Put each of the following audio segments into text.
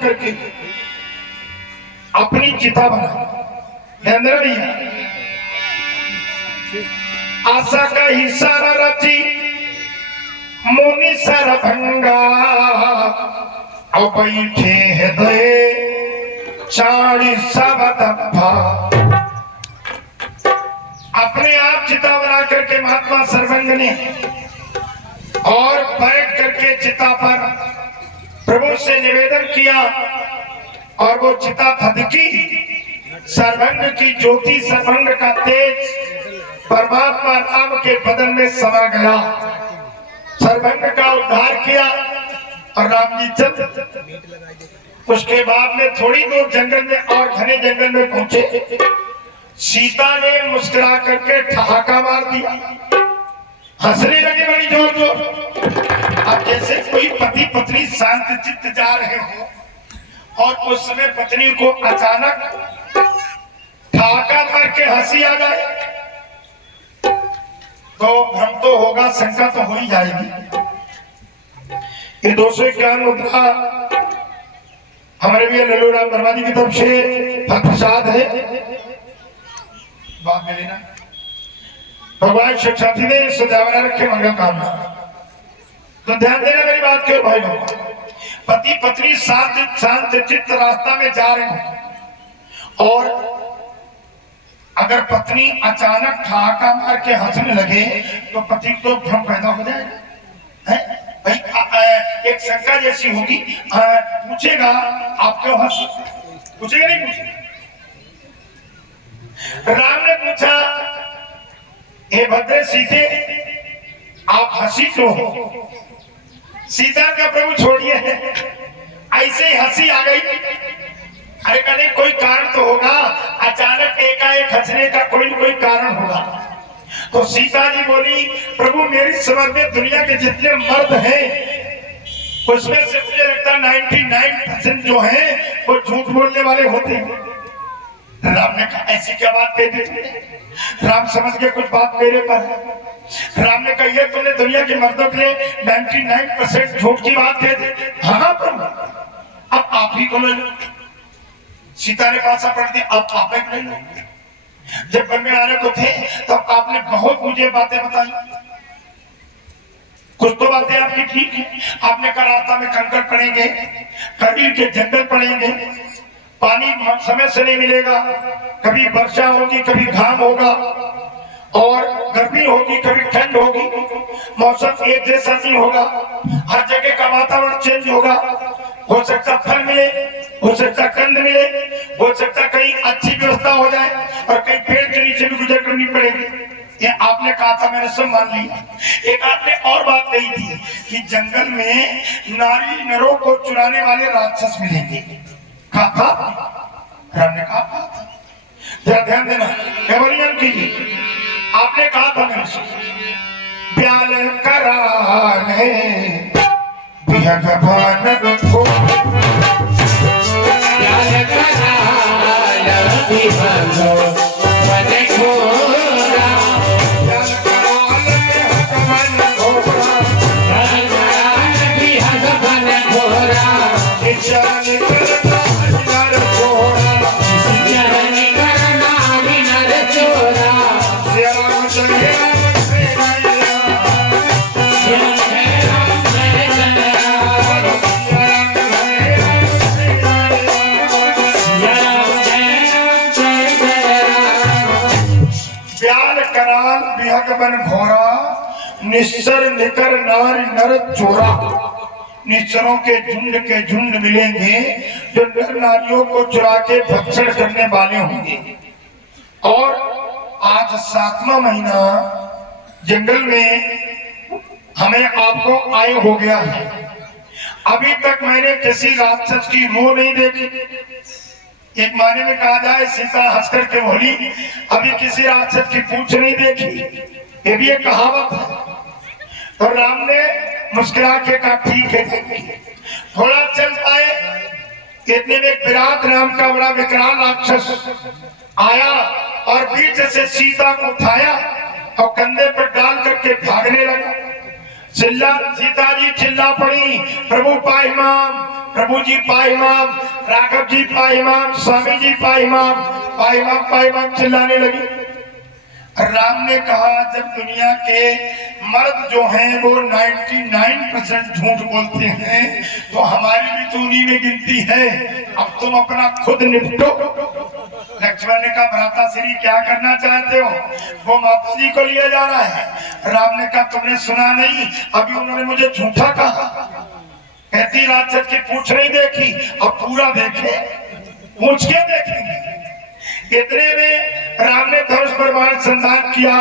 करके अपनी चिता बना। आशा का हिस्सा रची मुनि सरभंगा और बैठे हृदय चाड़ी सब दब्बा। अपने आप चिता बना करके महात्मा सरभंग ने और बैठ करके चिता पर प्रभु से निवेदन किया और वो चिता धधकी। सरभंग की ज्योति, सरभंग का तेज परमात्मा राम के बदन में समा गया। सरभंग का उद्धार किया और राम जी चल। उसके बाद में थोड़ी दूर जंगल में और घने जंगल में पहुंचे। सीता ने मुस्कुरा करके ठहाका मार दिया, हंसने लगे बड़ी जोर जोर। अब जैसे कोई पति पत्नी शांत चित्त जा रहे हो और उस समय पत्नी को अचानक ठहाका मार के हंसी आ जाए तो भ्रम तो होगा, शंका तो हो ही जाएगी। ये 251 मुद्रा हमारे भी लल्लू राम वर्मा जी की तरफ से फल प्रसाद है। बात में लेना, भगवान शिक्षार्थी ने सजावना रखे मंगल कामना। तो ध्यान देना मेरी बात के भाई लोग। पति पत्नी शांत चित्त रास्ता में जा रहे हो और अगर पत्नी अचानक ठहाका मार के हंसने लगे तो पति को भ्रम पैदा हो जाएगा। भाई एक शंका जैसी होगी, पूछेगा आप क्यों हंस, पूछेगा नहीं पूछेगा। राम ने पूछा, हे भद्रे सीते आप हंसी क्यों हो? सीता का प्रभु छोड़िए, ऐसे ही हंसी आ गई। अरे कहने कोई कारण तो होगा, अचानक एकाएक हंसने का कोई न कोई कारण होगा। तो सीता जी बोली, प्रभु मेरी समझ में दुनिया के जितने मर्द हैं उसमें से मुझे लगता 99% जो हैं वो झूठ बोलने वाले होते हैं। राम ने कहा ऐसी क्या बात कह दी? राम समझ के कुछ बात मेरे पर है। राम ने कहा ये तुमने दुनिया के मर्दों के लिए 99% झूठ की बात कह दी। हाँ प्रभु, अब आप ही को ले लो। सीता ने पासा पढ़ दिया, अब आप ही ले लो। जब वन में आने को थे तब तो आपने बहुत मुझे बातें बताई, कुछ तो बातें आपकी ठीक है। आपने कहा रास्ता में कंकड़ पड़ेंगे, कबीर के जंगल पड़ेंगे, पानी समय से नहीं मिलेगा, कभी वर्षा होगी कभी घाम होगा और गर्मी होगी कभी ठंड होगी, मौसम एक जैसा नहीं होगा, हर जगह का वातावरण चेंज होगा। हो सकता फल मिले, हो सकता कंद मिले, हो सकता कहीं अच्छी व्यवस्था हो जाए और कहीं पेड़ के नीचे भी गुजर करनी पड़ेगी। ये आपने कहा था, मैंने सब मान लिया। एक आपने और बात कही थी कि जंगल में नारी नरों को चुराने वाले राक्षस मिलेंगे। कहा था, राम ने कहा था। जरा ध्यान देना, केवलियन कीजिए। आपने कहा था मेरे से ब्याल कराने भगवान को ब्याल घोरा निश्चर निकर नारी नर चोरा। निश्चरों के झुंड मिलेंगे जो नर नारियों को चुरा के भक्षण करने वाले होंगे। और आज 7वां महीना जंगल में हमें आपको आय हो गया है। अभी तक मैंने किसी राक्षस की रूह नहीं देखी। एक माने में कहा जाए सीता हंसकर के बोली, अभी किसी राक्षस की पूंछ नहीं देखी। ये भी एक कहावत है। तो राम ने मुस्कुरा के कहा ठीक है। थोड़ा चल पाए, इतने में विराट नाम का बड़ा विकराल राक्षस आया और बीच से सीता को उठाया और कंधे पर डाल करके भागने लगा। सीता जी चिल्ला पड़ी, प्रभु पाहिमाम प्रभु जी पाइमाम, राघव जी पाइमाम, स्वामी जी पाइमाम, पाइमाम पाइमाम चिल्लाने लगी। राम ने कहा जब दुनिया के मर्द जो हैं वो 99% झूठ बोलते हैं तो हमारी भी तो उन्हीं में गिनती है, अब तुम अपना खुद निपटो। लक्ष्मण ने कहा भ्राता श्री क्या करना चाहते हो? वो माता जी को लिया जा रहा है। राम ने कहा तुमने सुना नहीं, अभी उन्होंने मुझे झूठा कहा। कहती राक्षस की पूछ नहीं देखी, अब पूरा देखे, पूछ के देखेंगे। इतने में राम ने धनुष पर बाण संधान किया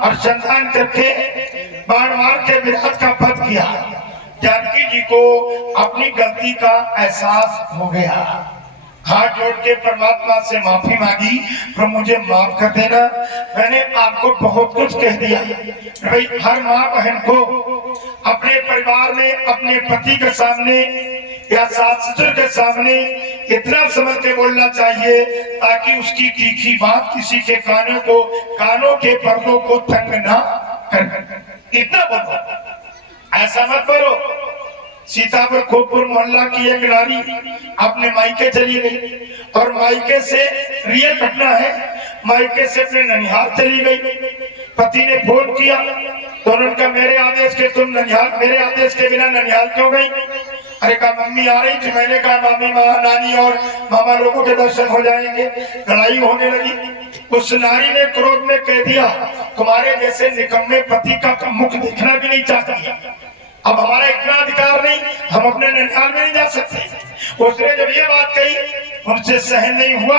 और संधान करके बाण मार के विराट का वध किया। जानकी जी को अपनी गलती का एहसास हो गया, हाथ जोड़ के परमात्मा से माफी मांगी, प्रभु मुझे माफ कर देना, मैंने आपको बहुत कुछ कह दिया। भाई हर माँ बहन को अपने परिवार में अपने पति के सामने या सास ससुर के सामने इतना समझ के बोलना चाहिए ताकि उसकी तीखी बात किसी के कानों के पर्दों को तंग ना कर। इतना बोलो, ऐसा मत बोलो। सीतापुर खोपुर मोहल्ला की एक नारी अपने मायके चली गई और मायके से रियल घटना है, मायके से अपने ननिहाल चली गई। पति ने फोन किया तो उन्होंने कहा मेरे आदेश के तुम ननिहाल, मेरे आदेश के बिना ननिहाल क्यों गई? अरे कहा मम्मी आ रही थी, मैंने कहा मामी माँ नानी और मामा लोगों के दर्शन हो जाएंगे। लड़ाई होने लगी। उस नारी ने क्रोध में कह दिया तुम्हारे जैसे निकम्मे पति का मुख देखना भी नहीं चाहती, अब हमारा इतना अधिकार नहीं, हम अपने ननिहाल में नहीं जा सकते। उसने जब ये बात कही उनसे सहन नहीं हुआ,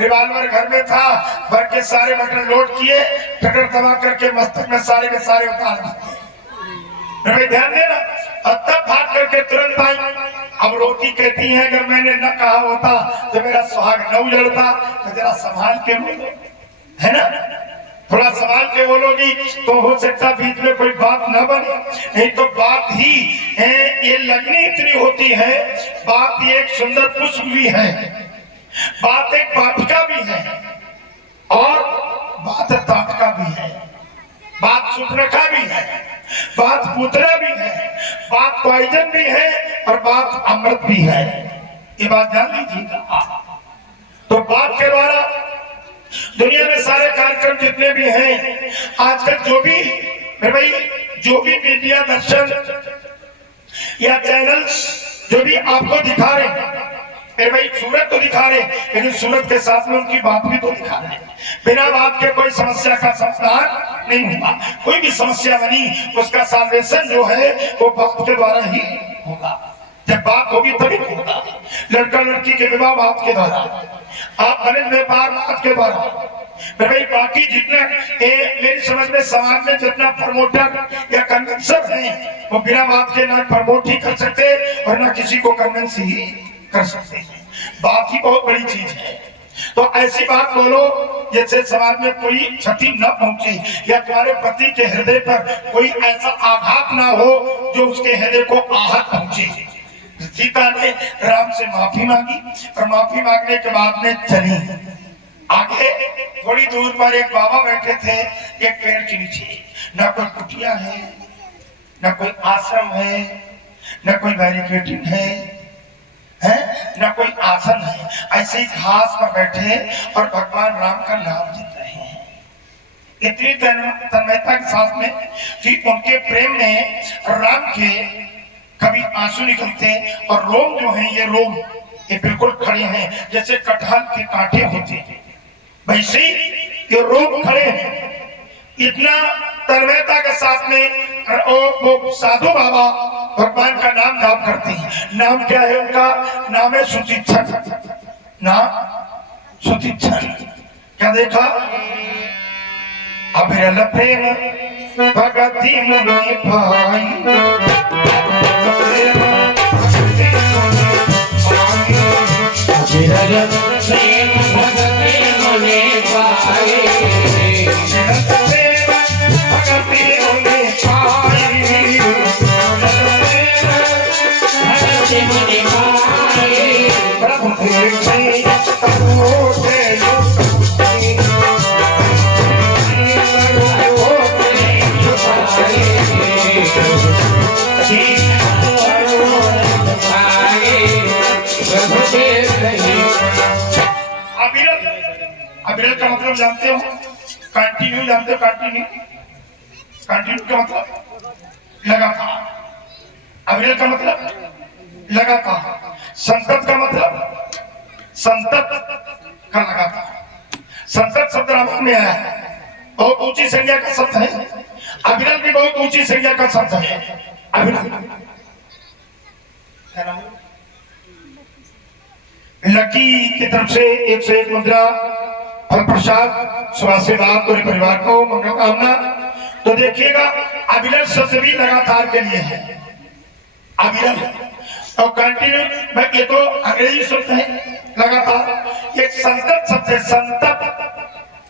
रिवाल्वर घर में था, भर के सारे बटन लोड किए, टकर दबा करके मस्तक में सारे के सारे उतार दिए। ध्यान देना, और तब भाग करके तुरंत आई। अब रोटी कहती है अगर मैंने न कहा होता तो मेरा सुहाग न उजड़ता, तो जरा संभाल के बोलो, है ना, थोड़ा संभाल के बोलोगी तो हो सकता बीच में कोई बात न बने, नहीं तो बात ही ये लगनी इतनी होती है। बात ये एक सुंदर पुष्प भी है, बात एक वाटिका भी है और बात ताटका भी है, बात सुखरखा भी है, बात पूतना भी है, बात पॉइजन भी है और बात अमृत भी है। ये बात जान लीजिएगा। तो बात के द्वारा दुनिया में सारे कार्यक्रम जितने भी हैं आजकल, जो भी मेरे भाई जो भी मीडिया दर्शन या चैनल्स जो भी आपको दिखा रहे हैं, मेरे भाई सूरत तो दिखा रहे हैं लेकिन सूरत के साथ में उनकी बात भी तो दिखा रहे हैं। बिना बात के कोई समस्या का समाधान नहीं होगा। कोई भी समस्या बनी उसका सॉल्यूशन जो है वो बात के द्वारा ही होगा। जब बात होगी तभी होगा। लड़का लड़की के विवाह बात के द्वारा, आप बने व्यापार बात के द्वारा। भाई बाकी जितना मेरी समझ में समाज में जितना प्रमोटर या कन्वेंसर है वो बिना बात के ना प्रमोट ही कर सकते और ना किसी को कन्वेंस ही कर सकते हैं। बात ही बहुत बड़ी चीज है। तो ऐसी बात बोलो जैसे समाज में कोई क्षति न पहुंचे या तुम्हारे पति के हृदय पर कोई ऐसा आघात ना हो जो उसके हृदय को आहत पहुंचे। सीता ने राम से माफी मांगी और माफी मांगने के बाद में चली। आगे थोड़ी दूर पर एक बाबा बैठे थे एक पेड़ के नीचे। न कोई कुटिया है, न कोई आश्रम है, न कोई बैरिकेडिंग है, न कोई आसन है। ऐसे ही घास पर बैठे और भगवान राम का नाम जप रहे हैं। इतनी तन्मयता के साथ में कि उनके प्रेम में राम के कभी आंसू निकलते और रोम जो हैं ये रोम ये बिल्कुल खड़े हैं जैसे कटहल के कांटे होते हैं, वैसे ये रोम खड़े हैं। इतना तन्मयता के साथ में वो साधु बाबा भगवान का नाम जाप करते हैं। नाम क्या है उनका? नाम है सुतीक्षण। नाम सुतीक्षण। क्या देखा? अविरल प्रेम भगति मुनि पाई, अविरल, अविरल का मतलब जानते हो? कंटिन्यू जानते हो? कंटिन्यू, कंटिन्यू का मतलब लगातार। अविरल का मतलब लगातार। संतत का मतलब संतत का लगातार। संतत शब्द रामायण में आया है, बहुत ऊंची संज्ञा का शब्द है। अविरल भी बहुत ऊंची संज्ञा का शब्द है। अविरल लकी की तरफ से 101 मुद्रा फल प्रसाद स्वास्थ्यवाद पूरे परिवार को मंगल कामना। तो देखिएगा अविरल शब्द भी लगातार के लिए है। अविरल और कंटिन्यू, ये तो अंग्रेजी शब्द है लगातार। एक संतत शब्द है, संतत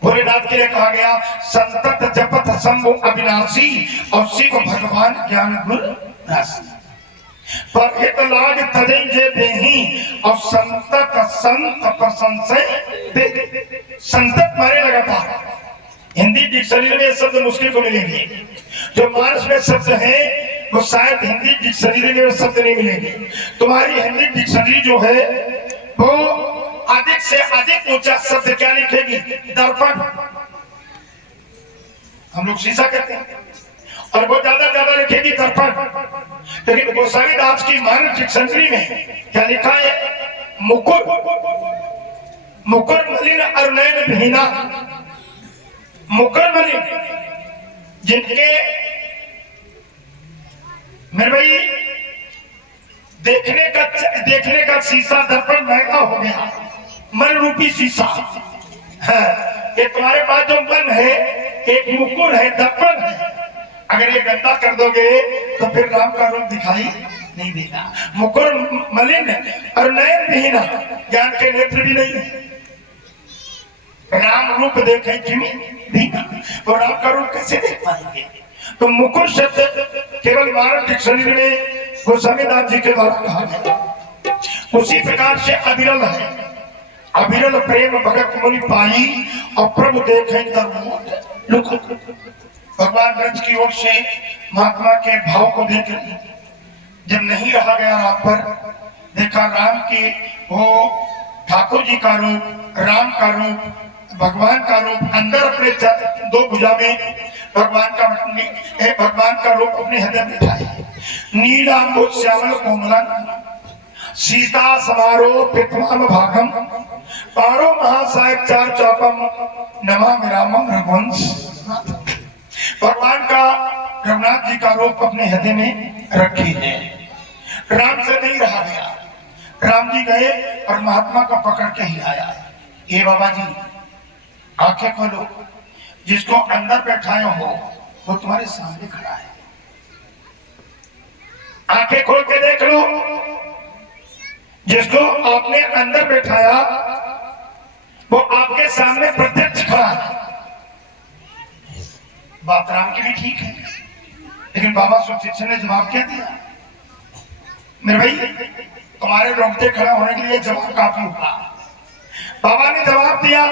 भोलेनाथ के लिए कहा गया संतत जपत शंभु अविनाशी और शिव भगवान ज्ञान गुण राशि पर हित लाग तजै जे देही और संतत संत प्रशंसय दे। संतत माने लगातार। हिंदी डिक्शनरी में शब्द मुश्किल को मिलेंगे, जो मानस में शब्द है वो शायद हिंदी डिक्शनरी में शब्द नहीं मिलेंगे। तुम्हारी हिंदी डिक्शनरी जो है वो अधिक से अधिक ऊंचा शब्द क्या लिखेगी? दर्पण। हम लोग शीशा कहते हैं, और वो ज्यादा लिखेगी दर्पण। लेकिन गोस्वामी दास की मानव डिक्शनरी में क्या लिखा है? मुकुर, मुकुर मलिन और नयन विहीना। मुकुर मलिन जिनके मेरे भाई देखने का शीशा दर्पण महंगा हो गया, मन रूपी शीशा है। ये तुम्हारे पास जो मन है एक मुकुर है, दर्पण है। अगर ये गंदा कर दोगे तो फिर राम का रूप दिखाई नहीं देगा। मुकुर मलिन और नयन विहीना, ज्ञान के नेत्र भी नहीं है। राम रूप देखे धीना, तो राम का रूप कैसे देख पाएंगे? तो मुकुर शब्द केवल मानव डिक्शनरी में गोस्वामी दास जी के द्वारा कहा गया। उसी प्रकार से अविरल है। अविरल प्रेम भगत मुनि पाई और प्रभु देखे लुक। भगवान ब्रज की ओर से महात्मा के भाव को देख जब नहीं रहा गया रात पर, देखा राम की वो ठाकुर जी का रूप, राम का रूप, भगवान का रूप अंदर अपने दो भुजा में भगवान का रूप अपने हृदय में बिठाए। नीलांबुज श्यामल कोमलम सीता समारोह पितवाम भागम पारो महासायक चार चौपम नमामि रामम रघुवंश। भगवान का रघुनाथ जी का रूप अपने हृदय में रखी है। राम से नहीं रहा गया। राम जी गए और महात्मा को पकड़ के ही आया। ये बाबा जी आंखें खोलो, जिसको अंदर बैठाए हो वो तुम्हारे सामने खड़ा है। आंखें खोल के देख लो, जिसको आपने अंदर बैठाया वो आपके सामने प्रत्यक्ष खड़ा है। बात राम की भी ठीक है, लेकिन बाबा सुशिक्षण ने जवाब क्या दिया? मेरे भाई तुम्हारे रोकते खड़ा होने के लिए जवाब काफी होगा। बाबा ने जवाब दिया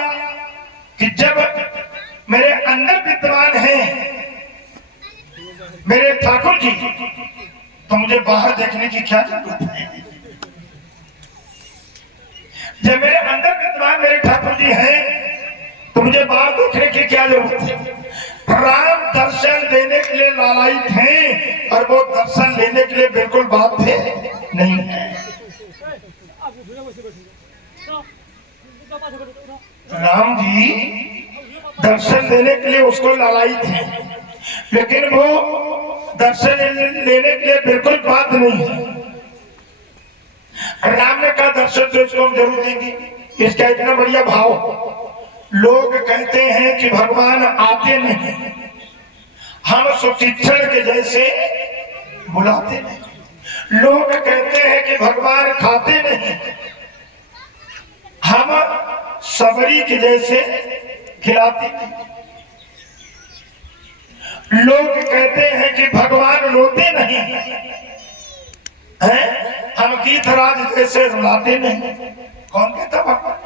कि जब मेरे अंदर विद्यमान है मेरे ठाकुर जी, तो मुझे बाहर देखने की क्या जरूरत है? जब मेरे अंदर विद्यमान मेरे ठाकुर जी हैं तो मुझे बाहर देखने की क्या जरूरत है? राम दर्शन देने के लिए लालायित हैं और वो दर्शन लेने के लिए बिल्कुल बाध्य नहीं है। राम जी दर्शन देने के लिए उसको लालायित है, लेकिन वो दर्शन लेने के लिए बिल्कुल बाध्य नहीं है। राम ने कहा दर्शन तो इसको हम जरूर देंगे। इसका इतना बढ़िया भाव। लोग कहते हैं कि भगवान आते नहीं, हम सुशिक्षण के जैसे बुलाते नहीं। लोग कहते हैं कि भगवान खाते नहीं, हम सबरी के जैसे खिलाते नहीं। लोग कहते हैं कि भगवान रोते नहीं हैं, हम गीतराज जैसे रुलाते नहीं। कौन कहता भगवान?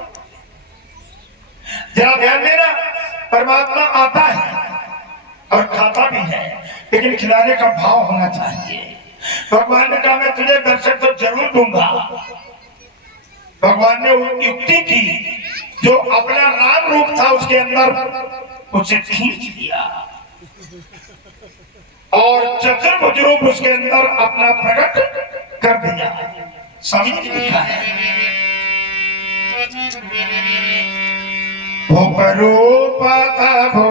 जरा ध्यान देना, परमात्मा आता है और खाता भी है, लेकिन खिलाने का भाव होना चाहिए। भगवान ने कहा मैं तुझे दर्शन तो जरूर दूंगा, भगवान ने वो युक्ति की, जो अपना राम रूप था उसके अंदर उसे खींच लिया और चतुर्भुज रूप उसके अंदर अपना प्रकट कर दिया। स्वामी ने लिखा है, रूप भो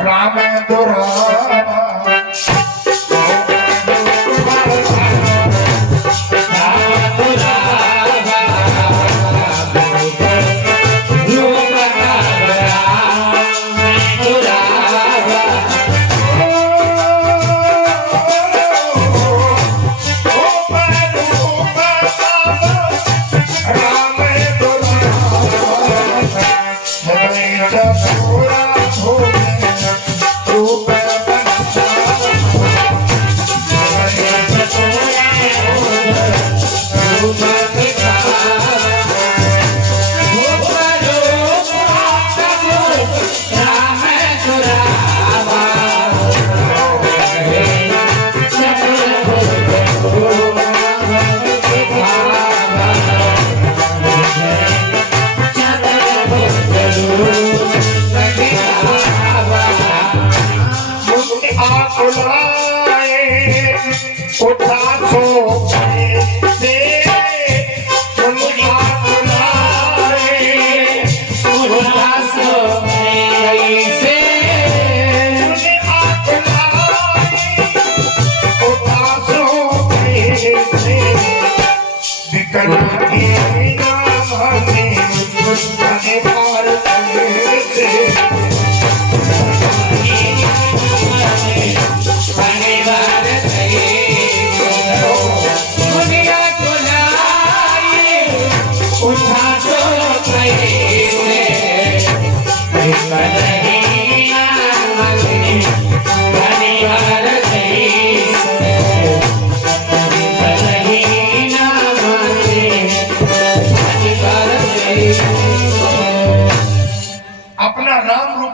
राम दुरावा,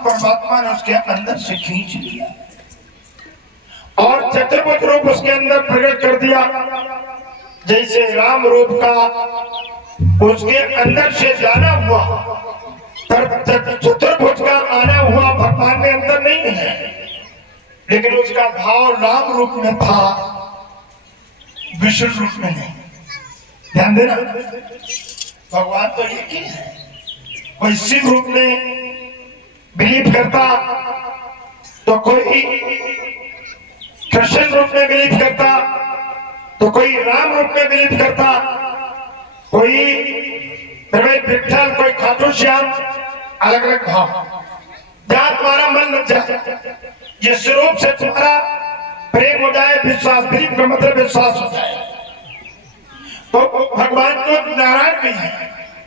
परमात्मा ने उसके अंदर से खींच लिया और चतुर्भुज रूप उसके अंदर प्रकट कर दिया। जैसे राम रूप का उसके अंदर से जाना हुआ, चतुर्भुज का आना हुआ भगवान में अंदर नहीं है, लेकिन उसका भाव राम रूप में था, विष्णु रूप में नहीं। ध्यान देना, भगवान तो एक ही है। कोई शिव रूप में बिलीव करता तो कोई कृष्ण रूप में बिलीव करता, तो कोई राम रूप में बिलीव करता, कोई विठल, कोई खाटू श्याम, अलग अलग भाव। जहां तुम्हारा मन लग जाए, जिस रूप से तुम्हारा प्रेम हो जाए, विश्वास, बिलीव का मतलब विश्वास हो जाए, तो भगवान तो नारायण भी है,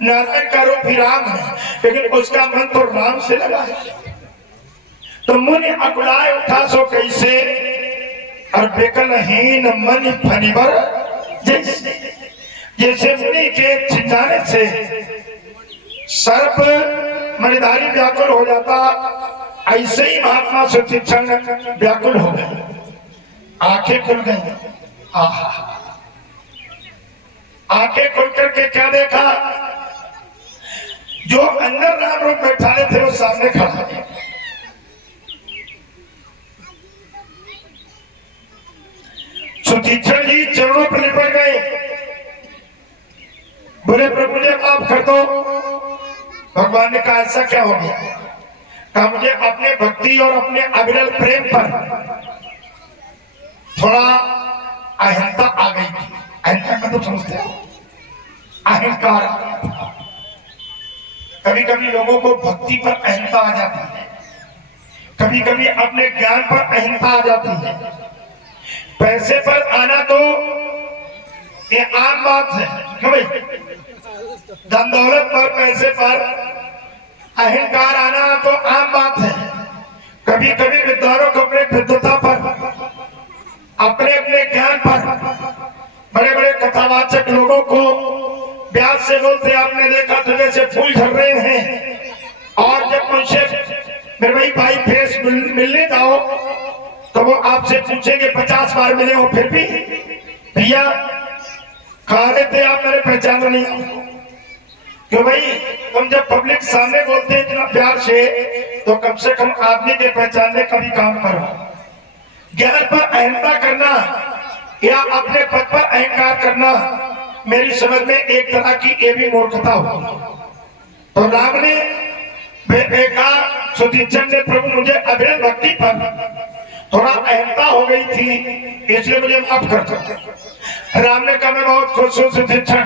नारायण का रूप ही राम है, लेकिन उसका मन तो राम से लगा है। तो मुनि अकुलाए उठा सो कैसे, और बेकलहीन मन फनिवर जैसे। जैसे मुनि के छिंचाने से सर्प मणिधारी व्याकुल हो जाता, ऐसे ही महात्मा सुचिक्षण व्याकुल हो गए, आंखें खुल गई। आहा, आंखें खुल करके क्या देखा, जो अंदर राम रूप बैठाए थे वो सामने खड़ा है। सुतीक्षण जी चरणों पर लिपट गए, बोले प्रभु जी माफ कर दो। भगवान ने कहा ऐसा क्या हो गया? कहा मुझे अपने भक्ति और अपने अविरल प्रेम पर थोड़ा अहंता आ गई थी। अहंता का तो समझते हो, अहंकार। कभी कभी लोगों को भक्ति पर अहंता आ जाती है, कभी कभी अपने ज्ञान पर अहंता आ जाती है। पैसे पर आना तो ये आम बात है, कभी धन दौलत पर, पैसे पर अहंकार आना तो आम बात है। कभी कभी विद्वानों को अपने विद्वता पर, अपने अपने ज्ञान पर, बड़े बड़े कथावाचक लोगों को ब्याज से बोलते, आपने देखा तुझे से फूल झड़ रहे हैं, और जब उनसे मेरे भाई फेस मिलने जाओ तो वो आपसे पूछेंगे 50 बार मिले हो फिर भी भैया कहा रहे थे आप, मैंने पहचाना नहीं। कि भाई तुम जब पब्लिक सामने बोलते हैं इतना प्यार से, तो कम से कम आदमी के पहचानने का भी काम करो। ज्ञान पर अहंता करना या अपने पद पर अहंकार करना मेरी समझ में एक तरह की ये भी मूर्खता हो। तो राम ने कहा, सुतीक्षण ने, प्रभु मुझे अभिनव भक्ति पर थोड़ा अहंता हो गई थी, इसलिए मुझे माफ कर दो। राम ने कहा, मैं बहुत खुश हूं सुतीक्षण,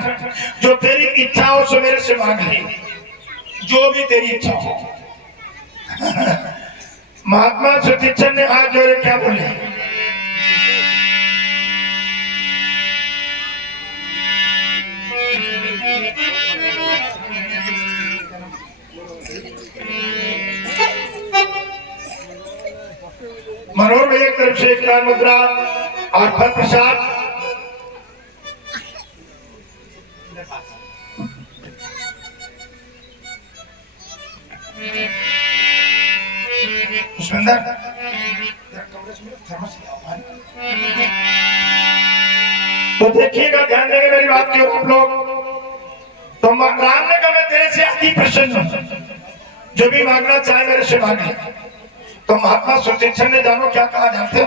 जो तेरी इच्छा हो सो मेरे से मांग ले, जो भी तेरी इच्छा हो। महात्मा सुतीक्षण ने हाथ जोड़े क्या बोले, मनोहर भाई एक तरफ से ज्ञान मुद्रा और फल प्रसाद। तो देखिएगा, ध्यान देंगे मेरी बात की ओर आप लोग। तो राम ने कहा, मैं तेरे से अति प्रसन्न हूं, जो भी मांगना चाहे मेरे से मांगे। तो महात्मा सुतीक्षण ने जानो क्या कहा जानते हो,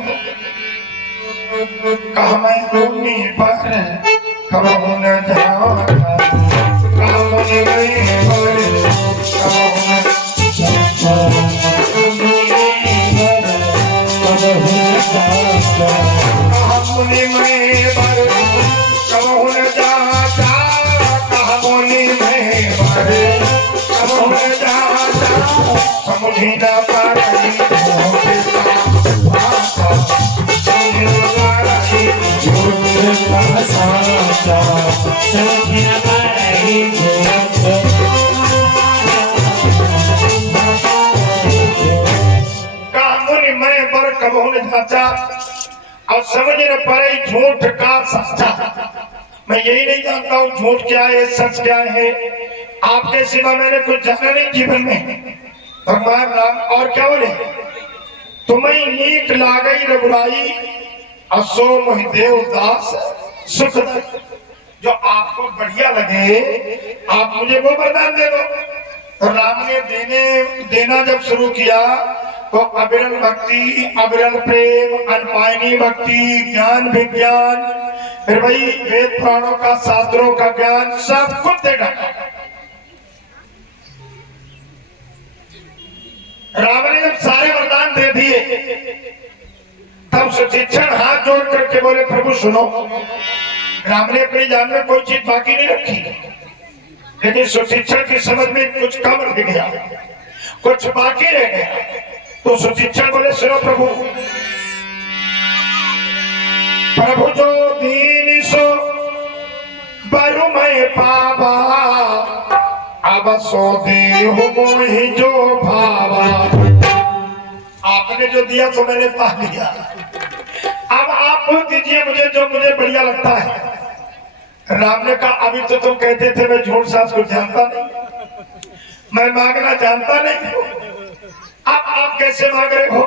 कहा मैं भूमि पर कबहू न जाऊंगा, कहा मुनि में पर कबहू न जाता, कहा मुनि में पर कबहू न जाता, समुझी न पाई मैं पर कबहू न जाचा, और समझ न पाए झूठ का सच्चा। मैं यही नहीं जानता हूँ झूठ क्या है, सच क्या है। आपके सिवा मैंने कुछ जाना नहीं जीवन में। भगवान राम और क्या बोले, तुम्हें नीक लागई रघुराई, असो मोहिदेव दास सुख। जो आपको बढ़िया लगे आप मुझे वो वरदान दे दो। तो राम ने देना जब शुरू किया, तो अविरल भक्ति, अविरल प्रेम, अनपायनी भक्ति, ज्ञान विज्ञान, फिर भाई वेद पुराणों का, शास्त्रों का ज्ञान, सब कुछ दे डाला। राम ने जब सारे वरदान दे दिए, तब सुतीक्षण हाथ जोड़ करके बोले, प्रभु सुनो। राम ने अपनी जान में कोई चीज बाकी नहीं रखी, लेकिन सुतीक्षण की समझ में कुछ कम रह गया, कुछ बाकी रह गया। तो सुतीक्षण बोले, सुनो प्रभु, प्रभु जो दीन सो बरु मैं पावा, अब सो देहु मोहि जो भावा। आपने जो दिया तो मैंने पा लिया, अब आप दीजिए मुझे जो मुझे बढ़िया लगता है। राम ने कहा, अभी तो तुम कहते थे मैं झूठ सास को जानता नहीं, मैं मांगना जानता नहीं, अब आप कैसे मांग रहे हो।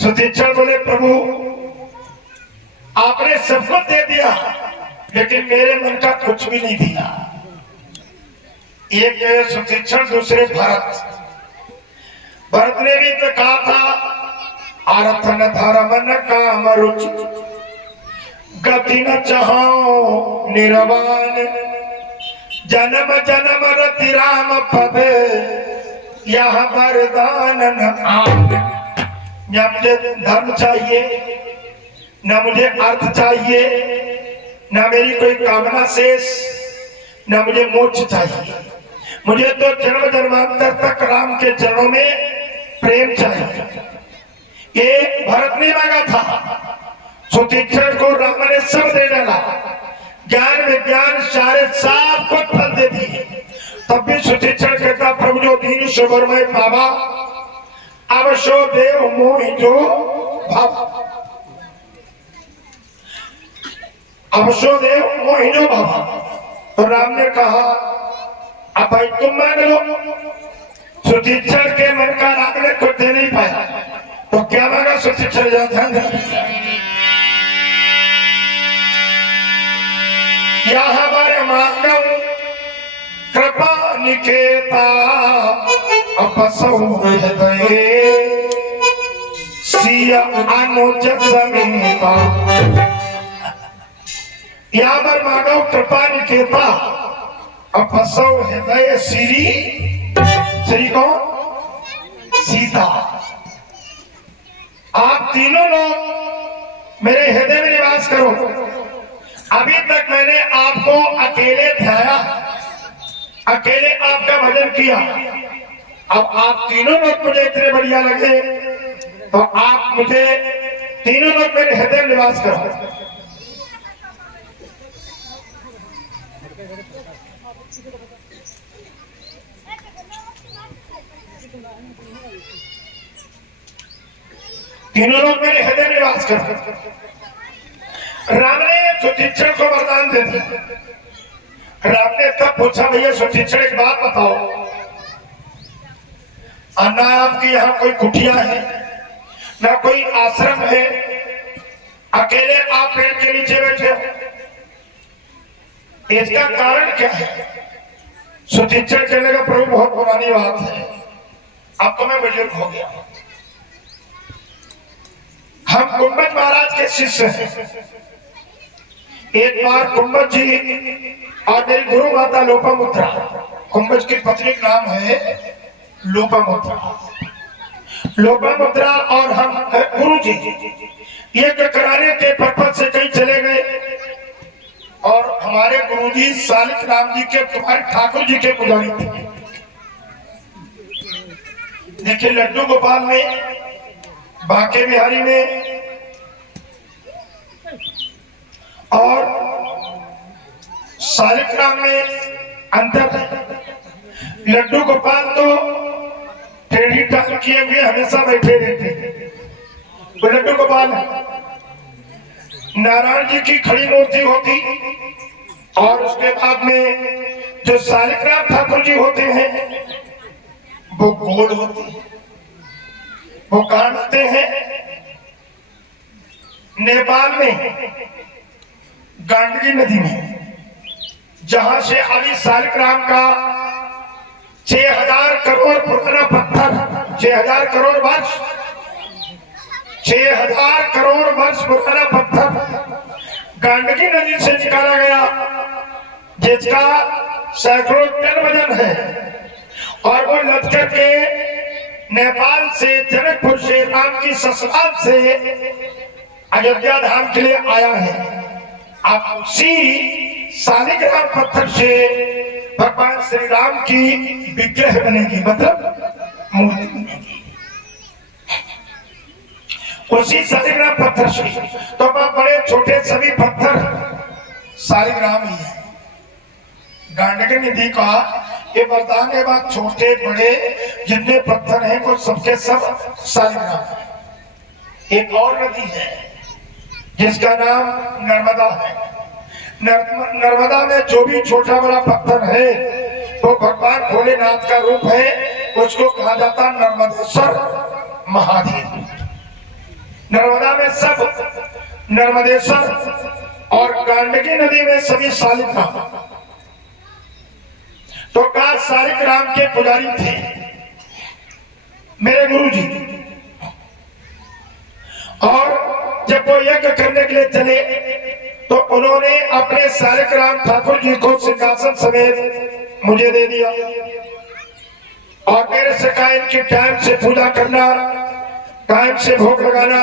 सुतीक्षण बोले, प्रभु आपने सब कुछ दे दिया, लेकिन मेरे मन का कुछ भी नहीं दिया। एक सुतीक्षण, दूसरे भरत। भरत ने भी तो कहा था, आरथन धर्म न काम रुचि, गति न चाहो निर्वाण, जन्म जन्म रति राम पद, यह वरदान न आन। न मुझे धर्म चाहिए, न मुझे अर्थ चाहिए, न मेरी कोई कामना शेष, न मुझे मोक्ष चाहिए। मुझे तो जन्म जन्मांतर तक राम के चरणों में प्रेम चाहिए। ये भरत ने मांगा था, सुतीक्षण को राम ने सब दे डाला, ज्ञान विज्ञान सारे सब कुछ फल दे दिए। तब भी सुतीक्षण कहता, प्रभु जो दीन शुभर में पावा, अवश्य देव मोहि जो भावा, अवश्य देव मोहि जो भावा। तो राम ने कहा, अब भाई तुम मांग लो। सुतीक्षण के मन का राम ने कुछ दे नहीं पाया, तो क्या मांगा सुतीक्षण, ध्यान यह हमारे मांगव कृपा निकेता अपसौ हृदये सिया अनुज समीपा। यहाँ पर मानव कृपा निकेता अपसौ हृदय श्री श्री कौन? सीता। आप तीनों लोग मेरे हृदय में निवास करो। अभी तक मैंने आपको अकेले ध्याया, अकेले आपका भजन किया। अब आप तीनों लोग मुझे इतने बढ़िया लगे तो आप मुझे तीनों लोग मेरे हृदय में निवास करो। तीनों लोग मेरे हृदय में निवास करो। राम ने सुचिक्षण को वरदान दे दिया। राम ने तब पूछा, भैया सुचिक्षण एक बात बताओ, ना आपकी यहाँ कोई कुटिया है ना कोई आश्रम है, अकेले आप पेड़ के नीचे बैठे हो, इसका कारण क्या है? सुचिक्षण कहने का प्रभु बहुत पुरानी बात है, अब तो मैं बुजुर्ग हो गया। हम कुंभज महाराज के शिष्य हैं। एक बार कुंभज जी और मेरी गुरु माता लोपामुद्रा, कुंभज की पत्नी का नाम है लोपामुद्रा। लोपामुद्रा और हम गुरु जी ये कराने के पर्पज से कहीं चले गए और हमारे गुरु जी सालिक राम जी के, तुम्हारे ठाकुर जी के पुजारी थे। देखिए लड्डू गोपाल में, बांके बिहारी में और सालिक राम में अंतर है। लड्डू गोपाल तो टेढ़ी टांग किए हुए हमेशा बैठे रहते, वो लड्डू गोपाल है। नारायण जी की खड़ी मूर्ति होती और उसके बाद में जो सालिक राम ठाकुर जी होते हैं वो गोल होती है। वो कहां होते हैं? नेपाल में गंडकी नदी में, जहां से अभी सालिक राम का 6000 करोड़ पुराना पत्थर, 6000 करोड़ वर्ष, 6000 करोड़ वर्ष पुराना पत्थर गंडकी नदी से निकाला गया, जिसका सैकड़ों टन वजन है और वो लटकर के नेपाल से, जनकपुर से, राम की ससुराल से अयोध्या धाम के लिए आया है। आप उसी सालिक राम पत्थर से भगवान श्री राम की विग्रह बनेगी, मतलब मूर्ति बनेगी उसी सालिक राम पत्थर से। तो अब बड़े छोटे सभी पत्थर सालिक राम ही है। गंडकी नदी का ये वरदान है, बात छोटे बड़े जितने पत्थर हैं वो सबके सब सालिक राम है। एक और नदी है जिसका नाम नर्मदा है। नर्मदा में जो भी छोटा बड़ा पत्थर है वो भगवान भोलेनाथ का रूप है, उसको कहा जाता नर्मदेश्वर महादेव। नर्मदा में सब नर्मदेश्वर और गंडकी नदी में सभी सालिक राम। तो का सालिक राम के पुजारी थे मेरे गुरु जी, और जब वो यज्ञ करने के लिए चले तो उन्होंने अपने सालिक राम ठाकुर जी को सिंहासन समेत मुझे दे दिया और मेरे से कहा इनकी टाइम से पूजा करना, टाइम से भोग लगाना,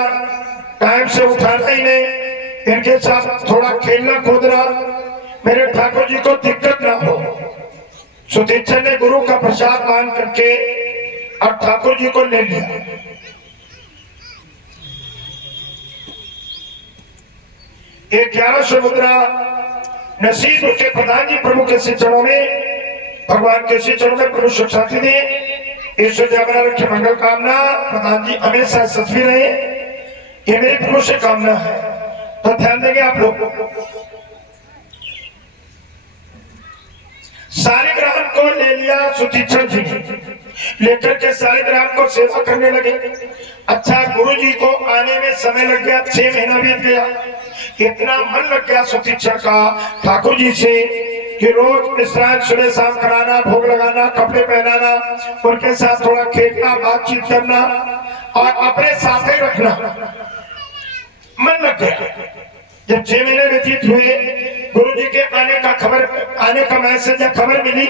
टाइम से उठाना ही नहीं, इनके साथ थोड़ा खेलना कूदना, मेरे ठाकुर जी को दिक्कत ना हो। सुदीक्षण ने गुरु का प्रसाद मान करके और ठाकुर जी को ले लिया। 1100 मुद्रा नसीब के प्रधान जी प्रभु के चरणों में, भगवान के चरणों में प्रभु सुख शांति दे, ईश्वर देवरा रखे मंगल कामना, प्रधान जी हमेशा सच्ची रहे, ये मेरी प्रभु से कामना है। तो ध्यान देंगे आप लोग। सालिक राम को ले लिया सुदीक्षण जी, लेकर के सालिक राम को सेवा करने लगे। अच्छा गुरु जी को आने में समय लग गया, 6 महीना बीत गया। इतना मन लग गया सुदीक्षण का ठाकुर जी से कि रोज स्नान सुबह शाम कराना, भोग लगाना, कपड़े पहनाना, उनके साथ थोड़ा खेलना, बातचीत करना और अपने साथ ही रखना। मन लग गया। जब 6 महीने व्यतीत हुए, गुरु जी के आने का मैसेज या खबर मिली,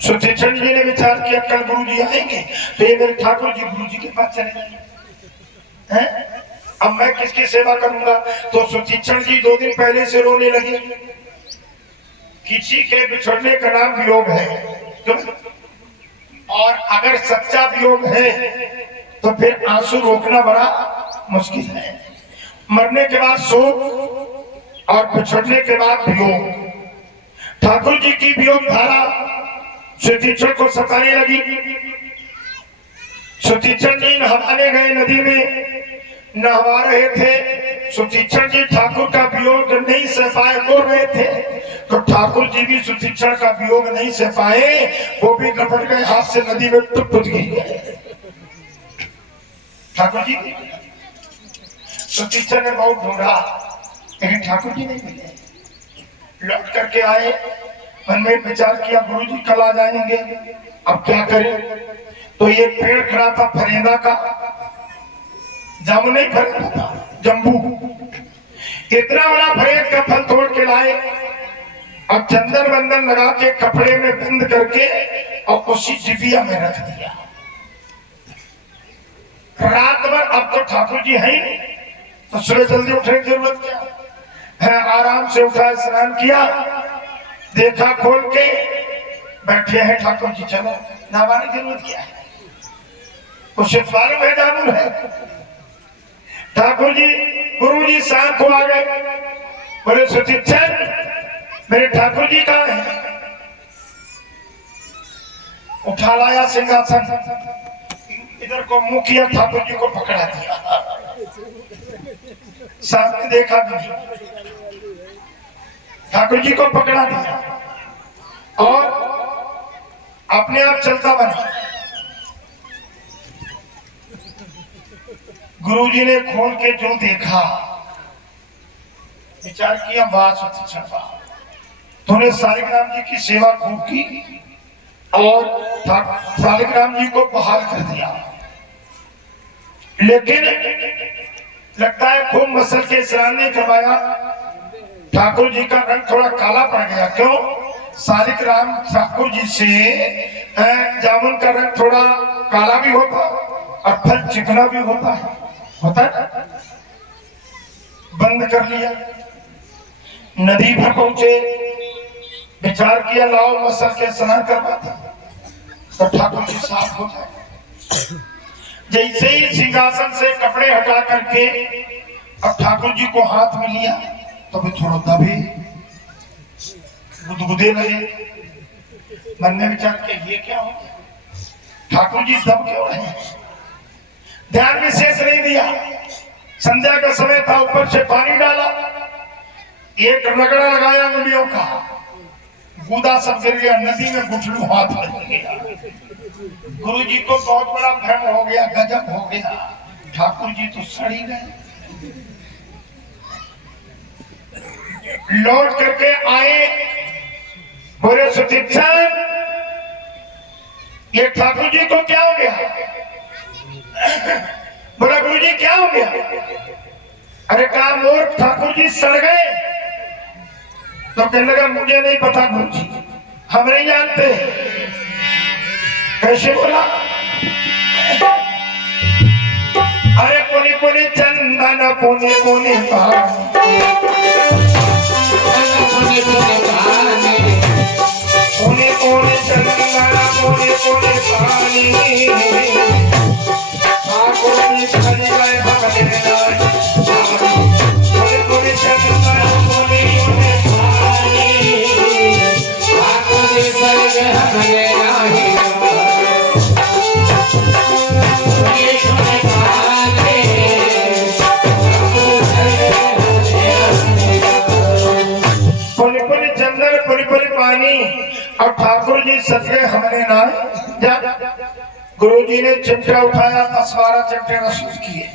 सुतीक्षण जी ने विचार किया कल गुरु जी आएंगे तो ये मेरे ठाकुर जी गुरु जी के पास चले जाएंगे, अब मैं किसकी सेवा करूंगा। तो सुतीक्षण जी 2 दिन पहले से रोने लगे। किसी के बिछड़ने का नाम वियोग है, और अगर सच्चा वियोग है तो फिर आंसू रोकना बड़ा मुश्किल है। मरने के बाद शोक और बिछड़ने के बाद वियोग। ठाकुर जी की वियोग धारा सुतीक्षण को सताने लगी। सुतीक्षण जी नहाने गए, नदी में नहवा रहे थे। सुतीक्षण जी ठाकुर का वियोग नहीं सह पाए, रो रहे थे, तो ठाकुर जी भी सुतीक्षण का वियोग नहीं सह पाए, वो भी गपट गए, हाथ से नदी में टूट गए। ठाकुर जी सुतीक्षण ने बहुत ढूंढा, लेकिन ठाकुर जी नहीं मिले। लौट करके आए, मन में विचार किया गुरु जी कल आ जाएंगे, अब क्या करें। तो ये पेड़ खड़ा था फरेंदा का, जामुन नहीं फरेंदा था, जम्बू। इतना बड़ा फरेंद का फल तोड़ के लाए और चंदन बंदन लगा के कपड़े में बंद करके और उसी डिबिया में रख दिया। रात भर, अब तो ठाकुर जी है ही नहीं, तो सुबह जल्दी उठने की जरूरत क्या है। आराम से उठा, स्नान किया, देखा खोल के बैठे हैं ठाकुर जी। चलो नहाने की जरूरत क्या है, उसे मालूम है जामुन है। ठाकुर जी गुरु जी शाम को आ गए, बोले सुतीक्षण मेरे ठाकुर जी कहाँ हैं। उठा लाया सिंहासन, इधर को मुंह किया, ठाकुर जी को पकड़ा दिया। सामने देखा नहीं, ठाकुर जी को पकड़ा दिया और अपने आप चलता बना। गुरु जी ने खोल के जो देखा, विचार किया, वाह सुतीक्षण वाह, तूने सालिग्राम जी की सेवा खूब की और सालिग्राम जी को बहाल कर दिया, लेकिन लगता है खूब मसल के स्नान नहीं करवाया। ठाकुर जी का रंग थोड़ा काला पड़ गया। क्यों? सालिग्राम ठाकुर जी से जामुन का रंग थोड़ा काला भी होता और फल चिकना भी होता है, बंद कर लिया। नदी पर पहुंचे, विचार किया लाओ मसल के स्नान करवाता तो ठाकुर जी साफ हो जाए। जैसे ही सिंहासन से कपड़े हटा करके अब ठाकुर जी को हाथ में लिया तो भी थोड़ा दबे, गुदगुदे लगे। मन में विचार किया ये क्या हो गया, ठाकुर जी दब क्यों रहे। ध्यान विशेष नहीं दिया। संध्या का समय था, ऊपर से पानी डाला, एक रगड़ा लगाया उंगलियों का, गूदा सब गिर गया, नदी में गुठलू हाथ लग गया। गुरु जी को बहुत बड़ा भ्रम हो गया, गजब हो गया, ठाकुर जी तो सड़ी गए। लौट करके आए, बोले सुतीक्षण ये ठाकुर जी को क्या हो गया। बोला गुरु जी क्या हो गया। अरे कहा मोर ठाकुर जी सड़ गए। तो कहने लगा मुझे नहीं पता गुरु जी, हम नहीं जानते। कैसे बोला। अरे पुनि पुनि चंदन पुनि पुनि पुनि पुनि चंदन पुनि पुनि पानी ठाकुर जी सज गए भगने नाय। पुनि पुनि चंदन पुनि पुनि पानी ठाकुर जी सज गए भगने नाय। और ठाकुर जी सज गए हमने ना। गुरु जी ने चिमटा उठाया, 10-12 चिमटे रसूल किए।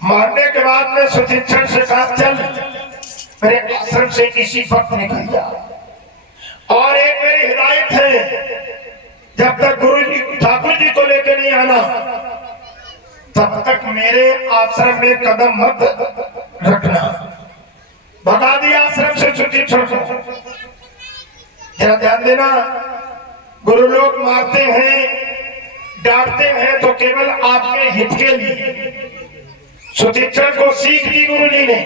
मारने के बाद में सुतीक्षण से कहा चल मेरे आश्रम से इसी वक्त निकल जा। और एक मेरी हिदायत है, जब तक गुरु जी ठाकुर जी को लेके नहीं आना तब तक मेरे आश्रम में कदम मत रखना। भगा दिया आश्रम से सुतीक्षण को। जरा ध्यान देना, गुरु लोग मारते हैं डांटते हैं तो केवल आपके हित के लिए। सुतीक्षण को सीख दी गुरु जी ने।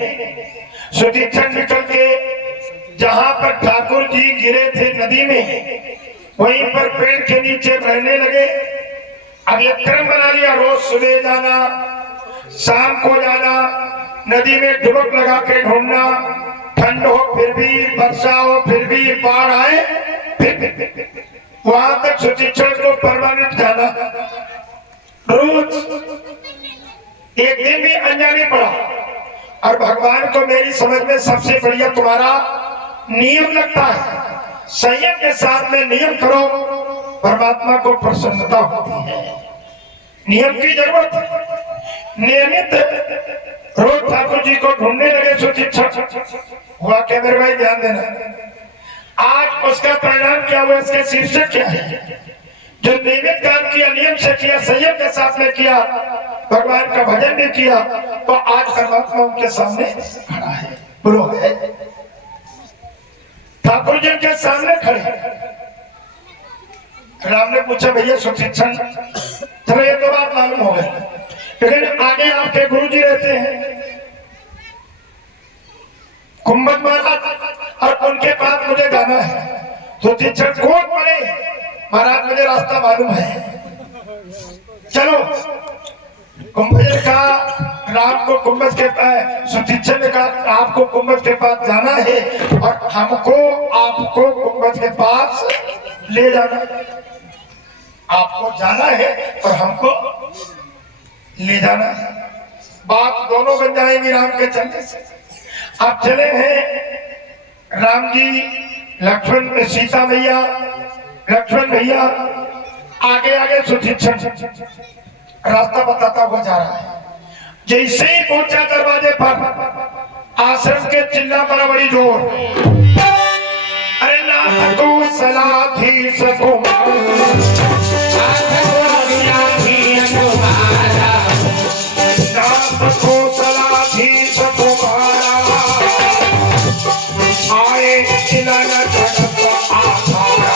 सुतीक्षण निकल के जहां पर ठाकुर जी गिरे थे नदी में, वहीं पर पेड़ के नीचे रहने लगे। अब ये क्रम बना लिया, रोज सुबह जाना, शाम को जाना, नदी में डुबक लगा के ढूंढना, ठंड हो फिर भी, वर्षा हो फिर भी, बाढ़ आए फिर भी, वहां तक सुतीक्षण को परमानेंट जाना। रोज एक दिन भी अनजाने पड़ा। और भगवान को मेरी समझ में सबसे बढ़िया तुम्हारा नियम लगता है, संयम के साथ में नियम करो, परमात्मा को प्रसन्नता होती है। नियम की जरूरत है। नियमित रोज ठाकुर जी को ढूंढने लगे सुतीक्षण। हुआ क्या मेरे भाई, ध्यान देना। आज उसका परिणाम क्या हुआ, इसके शीर्षक क्या है। जो नियमित काम किया, नियम से किया, संयम के साथ में किया, भगवान का भजन भी किया, तो आज परमात्मा उनके सामने खड़ा है। बोलो है ठाकुर जी के सामने खड़े। राम ने पूछा भैया सुतीक्षण, चलो ये तो बात मालूम हो गई, लेकिन आगे आपके गुरु जी रहते हैं कुंभज महाराज, और उनके पास मुझे जाना है। सुतीक्षण कूद पड़े, महाराज मुझे रास्ता मालूम है, चलो। कुंभज का राम को कुंभज के पास, सुतीक्षण ने कहा आपको कुंभज के पास जाना है और हमको आपको कुंभज के पास ले जाना है। आपको जाना है और हमको ले जाना है। बात दोनों बन जाएंगी राम के चलने से। आप चले हैं राम जी, लक्ष्मण, सीता मैया, लक्ष्मण भैया, आगे आगे सुतीक्षण रास्ता बताता हुआ जा रहा है। जैसे ही पहुंचा दरवाजे पर, आश्रम के चिल्ला पड़ा बड़ी जोर, अरे नाथ को सलाधीश कुमारा, नाथ को सलाधीश कुमारा, आए चिलन जगत आधारा,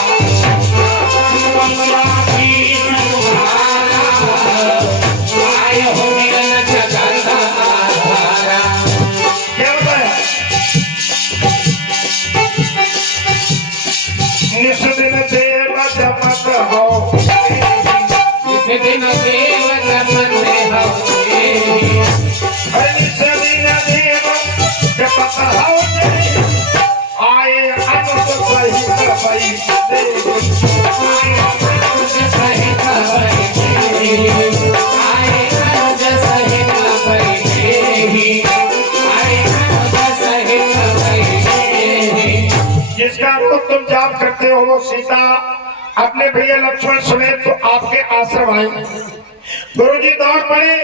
जिसका तुम जाप करते हो वो सीता अपने भैया लक्ष्मण समेत तो आपके आश्रम आए। गुरु जी दौड़ पड़े,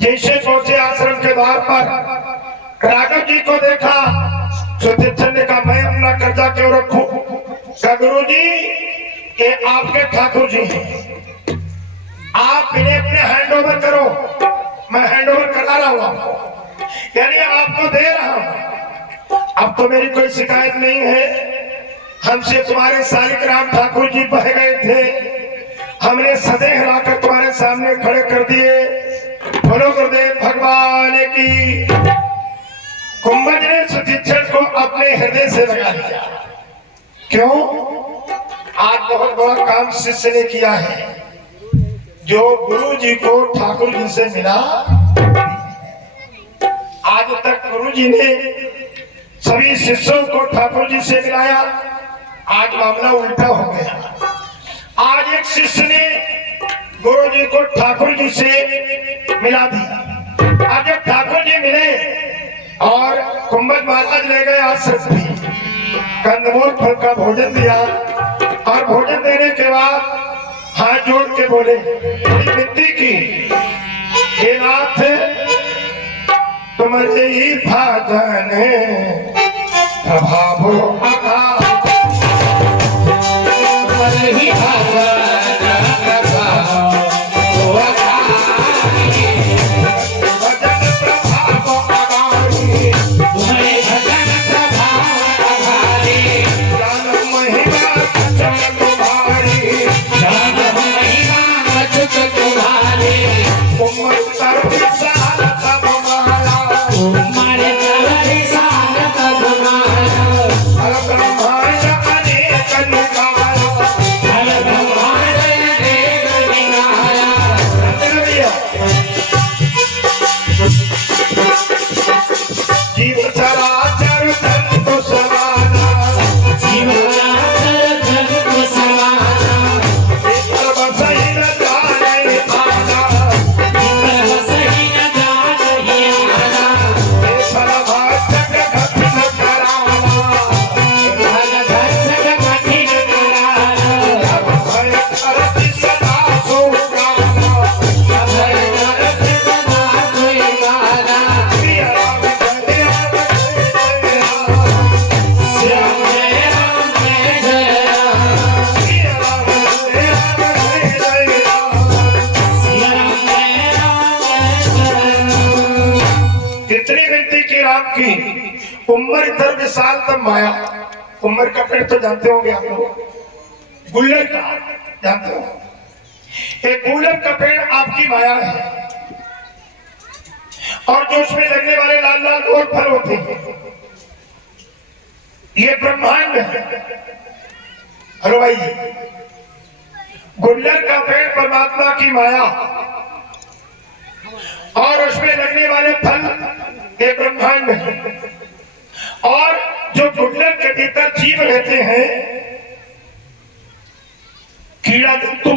जैसे पहुंचे आश्रम के द्वार पर, राघव जी को देखा। सुतीक्षण ने कहा मैं अपना कर्जा क्यों रखूं? कहा गुरु जी ये आपके ठाकुर जी हैं, आप इन्हें अपने हैंड ओवर करो, मैं हैंड ओवर करा रहा हूं आपको, यानी आपको दे रहा हूं। अब तो मेरी कोई शिकायत नहीं है, हमसे तुम्हारे सालिग्राम ठाकुर जी बह गए थे, हमने सदैव लाकर तुम्हारे सामने खड़े कर दिए। बोलो गुरुदेव भगवान की। कुंभज ने सुतीक्षण को अपने हृदय से लगा लिया। क्यों? आज बहुत बड़ा काम शिष्य ने किया है, जो गुरु जी को ठाकुर जी से मिला। आज तक गुरु जी ने सभी शिष्यों को ठाकुर जी से मिलाया, आज मामला उल्टा हो गया। आज एक शिष्य ने गुरु जी को ठाकुर जी से मिला दिया। आज जब ठाकुर जी मिले और कुंभज महाराज ले गए आश्रम में, कंदमूल फल का भोजन दिया, और भोजन देने के बाद हाथ जोड़ के बोले, बड़ी विनती की, हे नाथ तुम्हारे ही भजन प्रभाव तुम्हारे ही भजन प्रभाव भजन प्रभाव अगारी तुम्हारे भजन प्रभाव अगारी जान महिमा चल तुम्हारी जान महिमा अचुत तुम्हारे उम्र सर्व साल तब महारा तुम्हारे तवरी सार तुम्हारा हर ब्रह्मांड अनेक निकाला हर ब्रह्मांड अनेक निकाला जीव चराचर धन को समाना जीव चराचर धन को समाना इतर बसहि न जाने आना इतर बसहि न जाने आना फल भाषक कठिन कराना फल भक्षक कठिन कराना भय करति सदा सुगाना अभय करति सदा सोई गाना प्रिय राम जय श्याम जय राम जय जय राम प्रिय राम जय श्याम जय राम जय जय राम इतनी विनती की राम की उम्र इधर विशाल तब माया उम्र का पेड़ तो जानते होंगे आप लोग गुल्लर का जानते हो एक गुल्लर का पेड़ आपकी माया है और जो उसमें लगने वाले लाल लाल गोल फल होते हैं ये ब्रह्मांड है। हेलो भाई गुल्लर का पेड़ परमात्मा की माया और उसमें लगने वाले फल ये ब्रह्मांड है और जो गुल्लर के भीतर जीव रहते हैं कीड़ा जंतु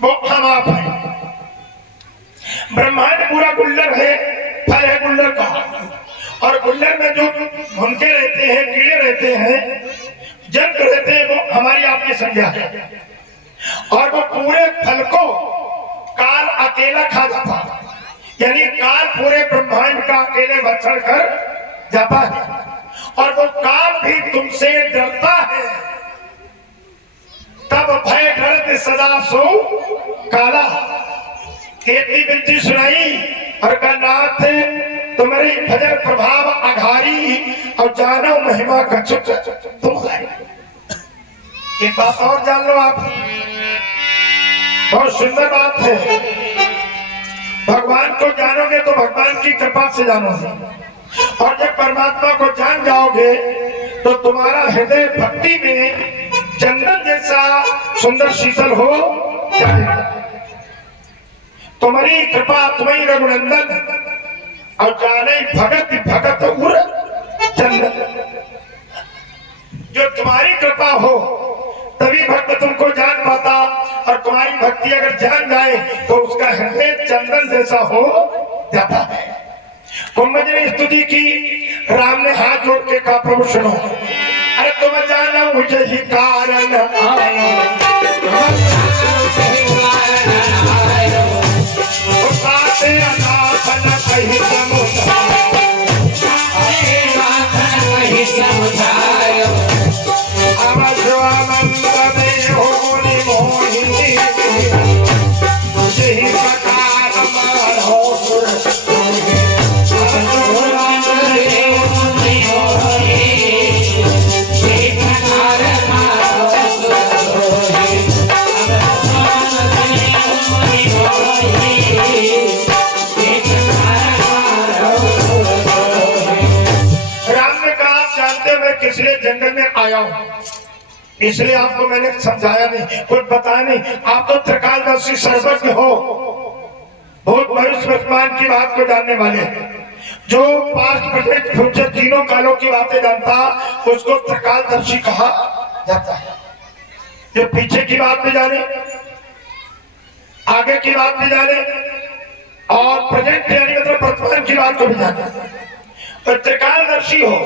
वो हम आप हैं। ब्रह्मांड पूरा गुल्लर है फल है गुल्लर का और गुल्लर में जो भुनके रहते हैं कीड़े रहते हैं जंतु रहते हैं वो हमारी आपकी संज्ञा है और वो पूरे फल को काल अकेला खा जाता यानी काल पूरे ब्रह्मांड का अकेले भक्षण कर जाता है और वो काल भी तुमसे डरता है तब भय डरते सदा सो काला इतनी विनती सुनाई और नाथ तुम्हारी भजन प्रभाव अघारी और जानो महिमा कछुत तुम्हारी। एक बात और जान लो आप बहुत सुंदर बात है भगवान को जानोगे तो भगवान की कृपा से जानोगे और जब परमात्मा को जान जाओगे तो तुम्हारा हृदय भक्ति में चंदन जैसा सुंदर शीतल हो जाएगा। तुम्हारी कृपा तुम्हारी रघुनंदन और जाने भगत भगत उर चंदन जो तुम्हारी कृपा हो तभी भक्त तुमको जान पाता और तुम्हारी भक्ति अगर जान जाए तो उसका हृदय चंदन जैसा हो जाता है। कुंभज ने स्तुति की राम ने हाथ जोड़ के कहा प्रभु सुनो अरे तुम जानो मुझे ही कारण आयो कहीं समझायो इसलिए जंगल में आया हूं इसलिए आपको मैंने समझाया नहीं कुछ बताया नहीं। आप तो त्रिकालदर्शी सर्वज्ञ हो बहुत भविष्य वर्तमान की बात को जानने वाले जो पास्ट प्रेजेंट फ्यूचर तीनों कालों की बातें जानता उसको त्रिकालदर्शी कहा जाता है। जो पीछे की बात भी जाने आगे की बात भी जाने और प्रेजेंट यानी मतलब वर्तमान की बात को भी जाने तो त्रिकालदर्शी हो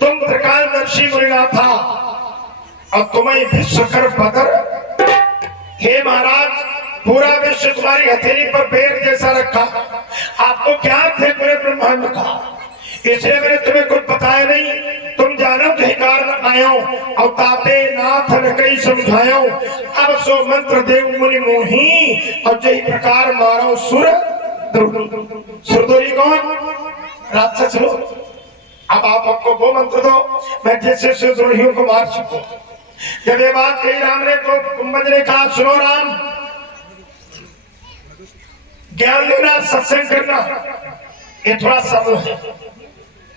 तुम त्रिकालदर्शी मुनिनाथा और तुम्हें विश्वकर बदर हे महाराज पूरा विश्व तुम्हारी हथेली पर बेर जैसा रखा आपको क्या थे पूरे ब्रह्मांड का, इसलिए मैंने तुम्हें कुछ बताया नहीं। तुम जानो जही कारण आयो और ताते नाथ न कई समझायो। अब सो मंत्र देव मुनि मोही और जही प्रकार मारो सुर सुरदोरी कौन, राक्षस लोग। अब आप हमको वो मंत्र दो मैं जैसे सुरद्रोहियों को मार सकूं। जब ये बात कही राम ने तो कुंभज ने कहा सुनो राम, ज्ञान लेना सत्संग करना ये थोड़ा सरल है,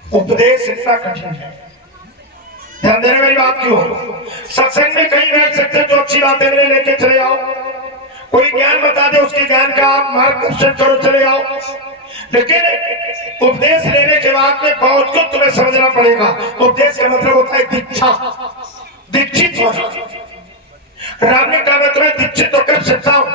उपदेश इतना कठिन है। ध्यान देना मेरी बात क्यों। सत्संग में कहीं बैठ सकते जो अच्छी बातें लेके चले आओ, कोई ज्ञान बता दे उसके ज्ञान का आप मार्गदर्शन करो चले आओ, लेकिन उपदेश लेने के बाद में बहुत कुछ तुम्हें समझना पड़ेगा। उपदेश का मतलब होता है दीक्षा, दीक्षित होना। राम ने कहा मैं तुम्हें दीक्षित तो कर सकता हूँ,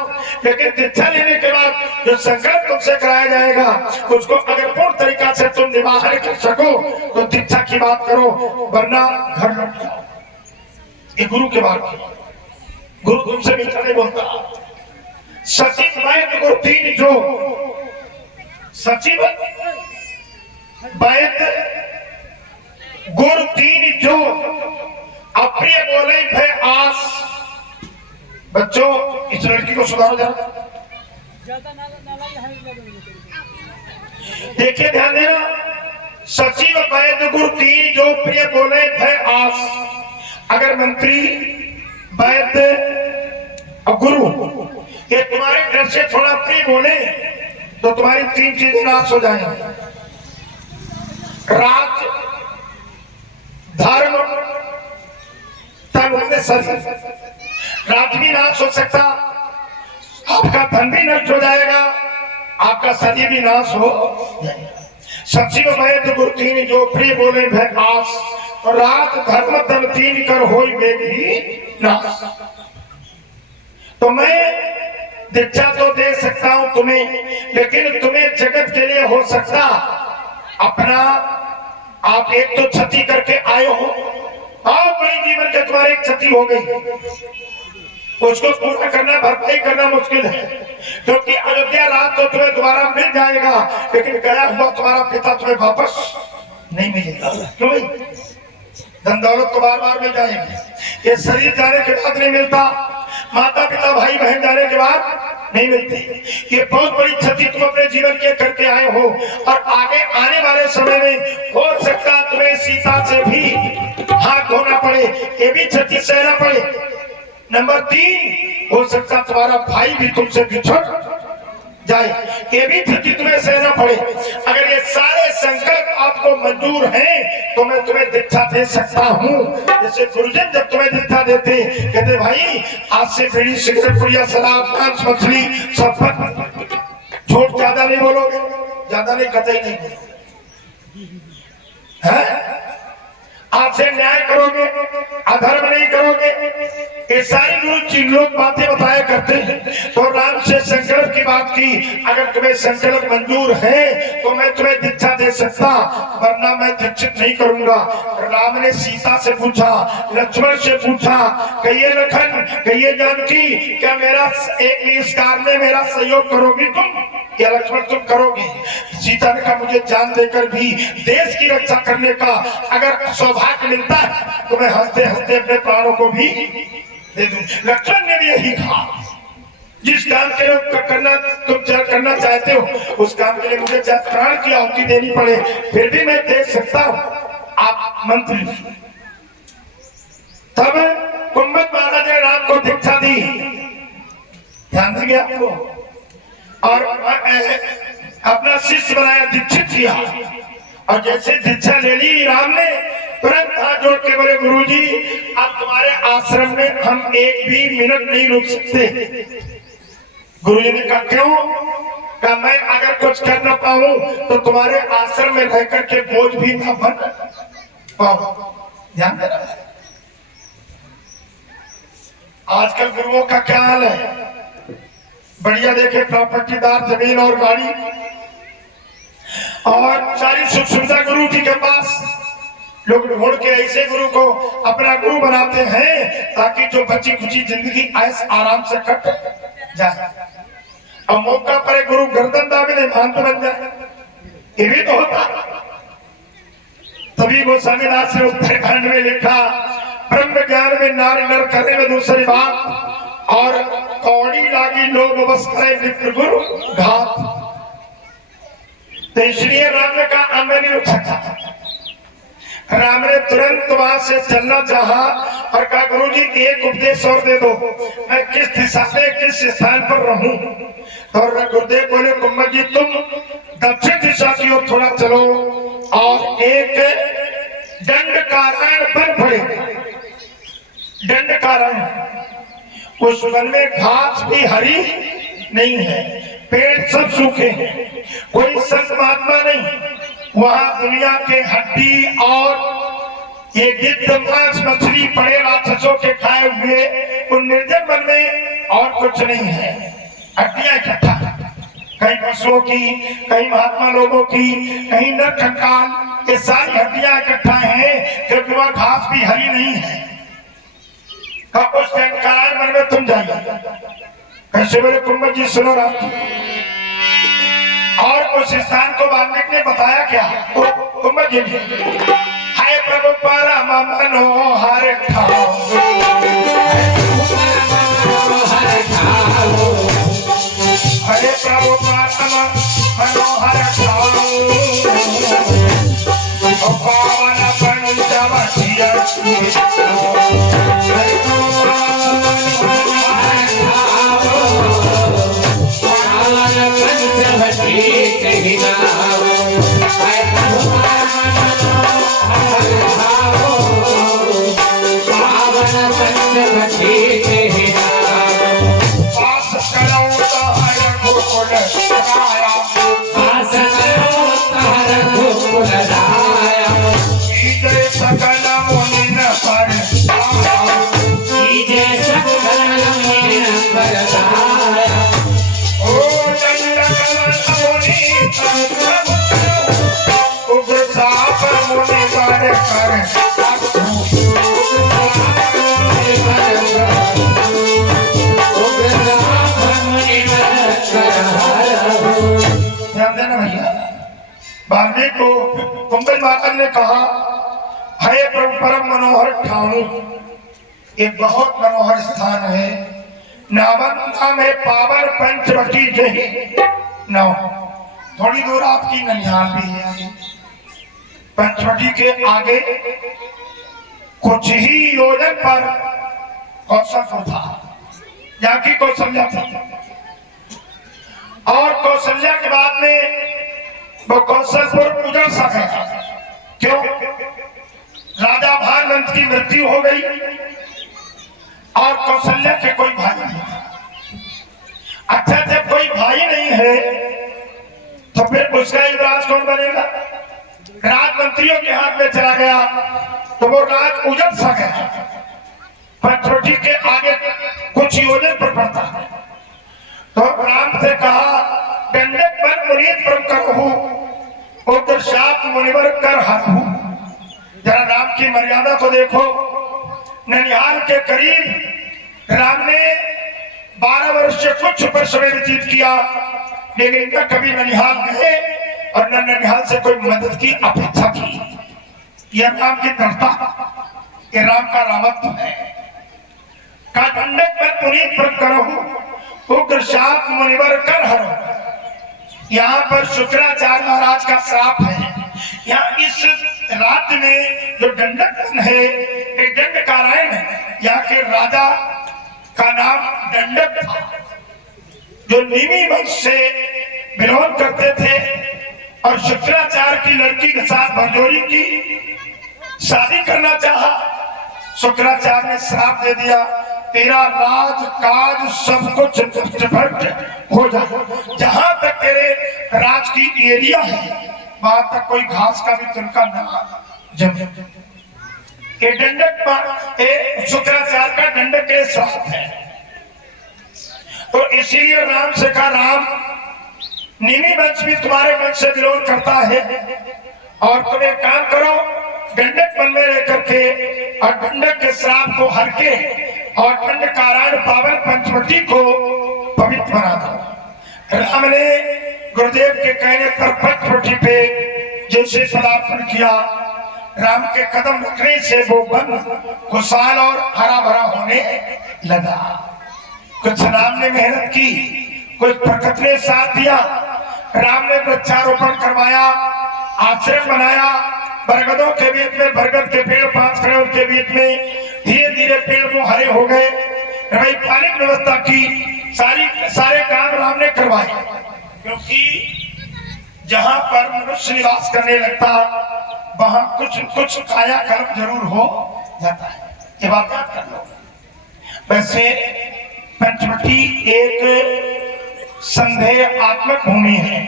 लेकिन दीक्षा लेने के बाद जो संकल्प तुमसे कराया जाएगा उसको अगर पूर्ण तरीका से तुम निवाहन कर सको तो दीक्षा की बात करो, वरना घर लौट जाओ। ये गुरु के बात की, गुरु तुमसे मीठा नहीं बोलता। सचिव वैद्य गुरु तीन जो, सचिव वैद्य गुरु तीन जो, अप्रिय बोले भय आस। बच्चों इस लड़की को सुधारो जरा, देखिए ध्यान देना। सचिव वैद्य गुरु तीन जो, प्रिय बोले भय आस। अगर मंत्री वैद्य और गुरु ये तुम्हारे घर से थोड़ा प्रिय बोले तो तुम्हारी तीन चीजें नाश हो जाएंगी, राज धर्म तन शरीर। राज भी नाश हो सकता, आपका धन भी नष्ट हो जाएगा, आपका शरीर भी नाश हो जाएगा। सचिव वैद्य गुरु तीन जो, प्रिय बोले भय आस। और राज धर्म तन तीन कर होई बेगी नाश। तो मैं दीक्षा तो दे सकता हूं तुम्हें, लेकिन तुम्हें जगत के लिए हो सकता अपना आप एक तो क्षति करके आए हो, और बड़ी जीवन के तुम्हारी क्षति हो गई, उसको पूरा करना भरपाई करना मुश्किल है। क्योंकि अयोध्या रात तो तुम्हें दोबारा मिल जाएगा, लेकिन गया हुआ तुम्हारा पिता तुम्हें वापस नहीं मिलेगा। क्यों भाई, धन दौलत तो बार बार मिल जाएंगे, ये शरीर जाने के बाद नहीं मिलता, माता पिता भाई बहन जाने के बाद नहीं मिलती। ये बहुत बड़ी क्षति तुम अपने जीवन के करके आए हो, और आगे आने वाले समय में हो सकता तुम्हें सीता से भी हाथ धोना पड़े, ये भी क्षति सहना पड़े। नंबर 3, हो सकता तुम्हारा भाई भी तुमसे बिछड़ जाए, ये भी क्षति तुम्हें सहना पड़े। अगर ये सारे संकल्प आपको मंजूर हैं तो मैं तुम्हें दीक्षा दे सकता हूँ। जैसे गुरुजन जब तुम्हें दीक्षा देते कहते भाई आज से बीड़ी सिगरेट पुड़िया शराब मांस मछली सब झूठ ज्यादा नहीं बोलोगे, ज्यादा नहीं कतई नहीं बोलोगे, है आज से न्याय करोगे, अधर्म नहीं करोगे, ये सारी गुरु लोग बातें बताया करते हैं। तो राम से संकल्प की बात की, अगर तुम्हें संकल्प मंजूर है तो मैं तुम्हें दीक्षा दे सकता, वरना मैं दीक्षित नहीं करूंगा। राम ने सीता से पूछा, लक्ष्मण से पूछा, कहिए लखन कहिए जानकी, क्या मेरा इस कार्य में मेरा सहयोग करोगी तुम या लक्ष्मण तुम करोगे? सीता ने कहा मुझे जान देकर भी देश की रक्षा करने का अगर सौभाग्य मिलता है तो मैं हंसते हंसते अपने प्राणों को भी दे दूं। लक्ष्मण ने भी यही कहा, जिस काम के लिए तुम करना चाहते हो उस काम के लिए मुझे चाहे प्राण की आहुति देनी पड़े फिर भी मैं दे सकता हूं। आप मंत्री। तब कुंभज महाराज ने राम को दीक्षा दी, ध्यान देंगे आपको, और अपना शिष्य बनाया, दीक्षित किया। और जैसे दीक्षा ले ली राम ने, तुरंत हाथ जोड़ के बोले गुरुजी अब तुम्हारे आश्रम में हम एक भी मिनट नहीं रुक सकते। गुरुजी ने कहा क्यों? कहा मैं अगर कुछ कर न पाऊं तो तुम्हारे आश्रम में रह करके बोझ भी न बन पाऊं। ध्यान देना। आजकल गुरुओं का क्या हाल है, बढ़िया देखे प्रॉपर्टीदार जमीन और गाड़ी और सारी सुख सुविधा गुरु जी के पास। लोग ढूंढ के ऐसे गुरु को अपना गुरु बनाते हैं ताकि जो बची खुची जिंदगी ऐस आराम से कट जाए। और मौका पर गुरु गर्दन दावे दे महंत बन जाए, ये भी तो होता। तभी गोस्वामीदास ने उत्तरखंड में लिखा, ब्रह्म ज्ञान में नारी नर करे में दूसरी बात, और कौड़ी लागी लोग बस करे मित्र गुरु घात। तो इसलिए राम ने कहा अब मैं नहीं रुक सकता। राम ने तुरंत वहां से चलना चाहा और कहा गुरुजी एक उपदेश और दे दो, मैं किस दिशा में किस स्थान पर रहूं। और गुरुदेव बोले कुंभल जी तुम दक्षिण दिशा की ओर थोड़ा चलो और एक दंडकारण्य बन पड़े। दंडकारण्य, उस वन में घास भी हरी नहीं है, पेड़ सब सूखे हैं, कोई संत महात्मा नहीं। वहां दुनिया के हड्डी और ये गिद्ध मांस मछली पड़े राक्षसों के खाए हुए उन निर्जन वन में और कुछ नहीं है। हड्डियां इकट्ठा, कहीं पशुओं की, कहीं महात्मा लोगों की, कहीं नर कंकाल, ये सारी हड्डियां इकट्ठा हैं क्योंकि वहां घास भी हरी नहीं है। कब उस दंडकारण्य वन में तुम जाइए। कैसे बोले कुंभल जी सुनो राम, और उस स्थान को वाल्मीकि ने बताया क्या? कुंभल जी ने, हाय प्रभु परम मनोहर ठाव, हरे प्रभु परम मनोहर ठाव, पावन पंचवटी वाल्मीकि को कुंभल महाराज ने कहा, है प्रभु परम मनोहर ठाणु, एक बहुत मनोहर स्थान है। नाम है पावन पंचवटी जही नाव। थोड़ी दूर आपकी ननिहाल भी है। पंचवटी के आगे कुछ ही योजन पर कौशलपुर था, यहाँ की कौशल्या थी। और कौशल्या के बाद में वो कौशलपुर उजड़ सा गया। क्यों? राजा भानुमंत की मृत्यु हो गई और कौशल्या के कोई भाई नहीं था। अच्छा, जब कोई भाई नहीं है तो फिर उसका युवराज कौन बनेगा? राज मंत्रियों के हाथ में चला गया तो वो राज उजड़ सा गया। पंचवटी के आगे कुछ योजन पर पड़ता है। तो राम से कहा, दंडक बन मुनीत परम करहु, उग्र शाप मुनिवर कर हरहु। जरा राम की मर्यादा को देखो। ननिहाल के करीब राम ने 12 वर्ष से कुछ पर समय व्यतीत किया, लेकिन न कभी ननिहाल गए और न ननिहाल से कोई मदद की अपेक्षा की। यह राम की दृढ़ता, ये राम का रामत्व है। का दंडक बन मुनीत परम करहु, उग्र शाप मुनिवर कर हरहु। यहाँ पर शुक्राचार्य महाराज का श्राप है। यहाँ इस राज्य में जो दंडक है, एक दंडकारायण है। यहाँ के राजा का नाम दंडक था, जो निमि वंश से बिलोंग करते थे और शुक्राचार्य की लड़की के साथ भरजोरी की शादी करना चाहा। शुक्राचार्य ने श्राप दे दिया, तेरा राज काज सब कुछ नष्ट हो जाए। जहां तक तेरे राज की एरिया है वहां तक कोई घास का भी तिनका न जमे। ये दंडक शुक्राचार्य का दंडक के साथ है। तो इसीलिए राम से कहा, राम निमि वंश भी तुम्हारे वंश से विरोध करता है और तुम एक काम करो, दंडक वन में रह करके और दंडक के श्राप को हर के और दंडकारायण पावन पंचवटी को पवित्र बना दो। राम ने गुरुदेव के कहने पर पंचवटी पे जैसे पदार्पण किया, राम के कदम रखने से वो वन खुशहाल और हरा भरा होने लगा। कुछ राम ने मेहनत की, कुछ प्रकृति ने साथ दिया। राम ने वृक्षारोपण करवाया, आश्रम बनाया, बरगदों के बीच में बरगद के पेड़ 5 खड़े के बीच में धीरे धीरे पेड़ वो हरे हो गए। भाई पानी की व्यवस्था की, सारे काम राम ने करवाए, क्योंकि जहां पर मनुष्य निवास करने लगता वहां कुछ कायाकल्प जरूर हो जाता है। ये बात याद कर लो। वैसे पंचवटी एक संदेहात्मक भूमि है।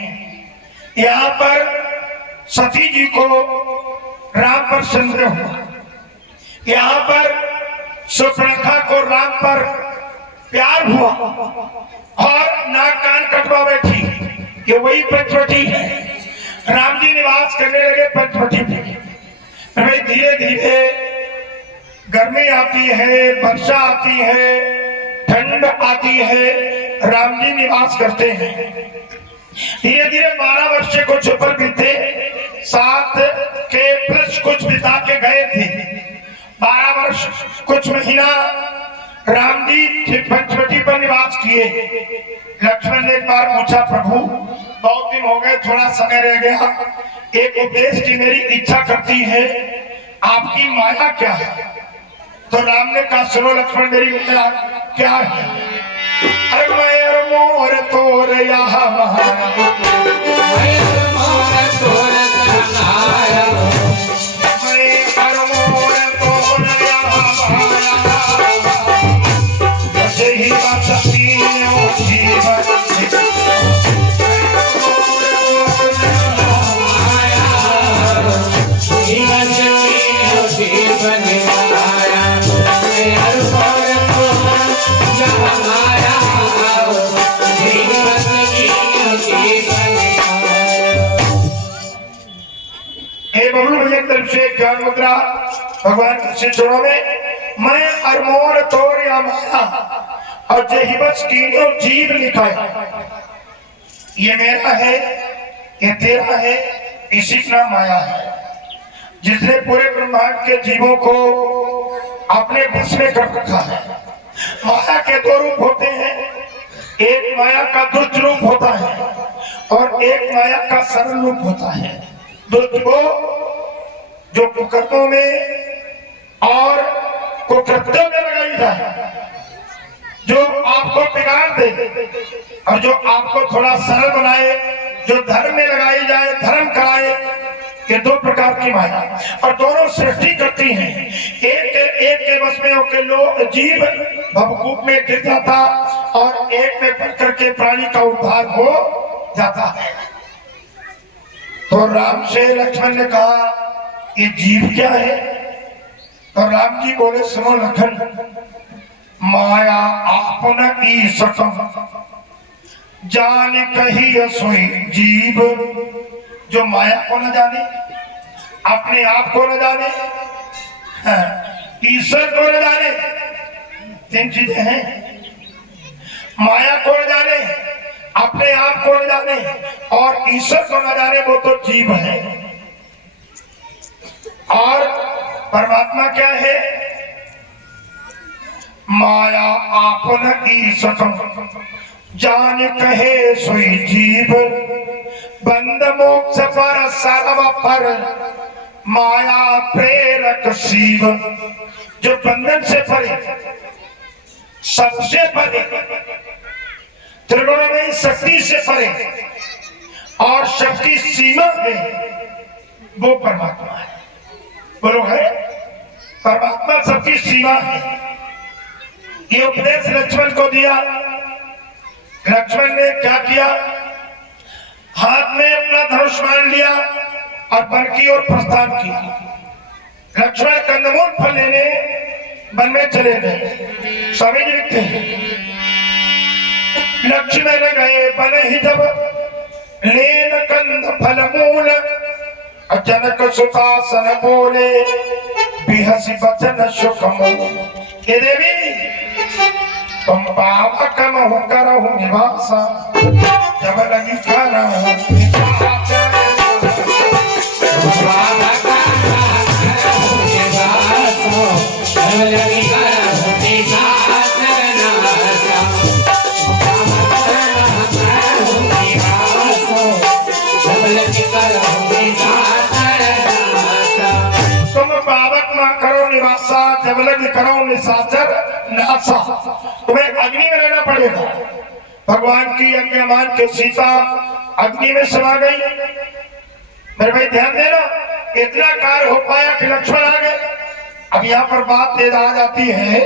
यहाँ पर सती जी को राम पर संदेह हुआ, यहाँ पर सुपर्णखा को राम पर प्यार हुआ और नाक कान कटवा बैठी। ये वही पंचवटी है। राम जी निवास करने लगे पंचवटी पे। धीरे धीरे गर्मी आती है, वर्षा आती है, ठंड आती है, राम जी निवास करते हैं। धीरे धीरे 12 वर्ष कुछ ऊपर बीते, 7 के प्लस कुछ बिता के गए थे। 12 वर्ष कुछ महीना राम जी पंचवटी पर निवास किए। लक्ष्मण ने एक बार पूछा, प्रभु बहुत दिन हो गए, थोड़ा समय रह गया, एक उपदेश की मेरी इच्छा करती है, आपकी माया क्या है? तो राम ने कहा, सुनो लक्ष्मण, मेरी माया क्या है? अरे मैं मोर तोर यहाँ ज्ञान मुद्रा भगवान के चरणों में, मैं अरमोर तोर या माया और जहिबस कीनो जीव लिखा है। ये मेरा है, ये तेरा है, इसी का नाम माया है, जिसने पूरे ब्रह्मांड के जीवों को अपने बस में कर रखा है। माया के 2 रूप होते हैं, एक माया का दुष्ट रूप होता है और एक माया का सरल रूप होता है। दुष्ट को जो कुकर्मों में और कुकृत्यों में लगाई जाए, जो आपको बिगाड़ दे, और जो आपको थोड़ा सरल बनाए, जो धर्म में लगाई जाए, धर्म कराए। ये 2 प्रकार की माया, और दोनों सृष्टि करती हैं। एक के बस में होकर लोग जीव भवकूप में गिर जाता और एक में पड़ करके प्राणी का उद्धार हो जाता है। तो राम से लक्ष्मण ने कहा, ये जीव क्या है? और राम जी बोले, सुनो लखन, माया आपन की सकम जान कही सोई जीव। जो माया को न जाने, अपने आप को न जाने, ईश्वर को न जाने, 3 चीजें हैं। माया को न जाने, अपने आप को न जाने और ईश्वर को न जाने, वो तो जीव है। और परमात्मा क्या है? माया आपन की सकम जान कहे सोई जीव। बंद मोक्ष पर सर्व पर माया प्रेरक शिव। जो बंधन से परे, सबसे परे, त्रिगुणमयी शक्ति से परे और शक्ति सीमा में, वो परमात्मा है। बोलो है, परमात्मा सबकी सीमा है। ये उपदेश लक्ष्मण को दिया। लक्ष्मण ने क्या किया? हाथ में अपना धनुष मान लिया और वन की ओर प्रस्थान किया। लक्ष्मण कंदमूल फल लेने वन में चले गए। स्वामी जी लिखते हैं, लक्ष्मण गए वन ही जब लेन कंद फल मूल। जनक सुतासन बोले बिहसी बचन सुख मूल। ये देवी तुम पावक महु करहु निवास जब लगी करहु तुम पावक न करो निवासा जब लगी करो निशाचर नासा। तुम्हें अग्नि में रहना पड़ेगा। भगवान की आज्ञा मान के सीता अग्नि में समा गई। मेरे भाई ध्यान देना, इतना कार्य हो पाया कि लक्ष्मण आ गए। अब यहाँ पर बात ये आ जाती है,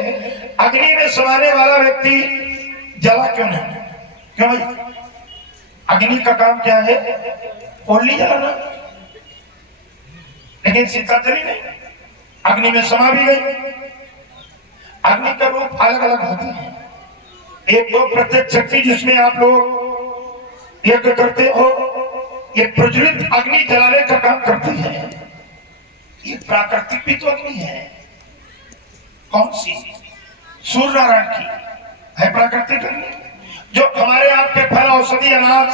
अग्नि में समाने वाला व्यक्ति जला क्यों नहीं? क्यों भाई? अग्नि का काम क्या है? ओनली जलाना। लेकिन सीता चली नहीं, अग्नि में समा भी गई। अग्नि का रूप अलग अलग होते हैं। एक तो प्रत्यक्ष शक्ति जिसमें आप लोग यज्ञ करते हो, ये प्रज्वलित अग्नि जलाने का काम करती है। ये प्राकृतिक भी तो अग्नि है। कौन सी? सूर्य नारायण की है प्राकृतिक अग्नि, जो हमारे आपके फल औषधि अनाज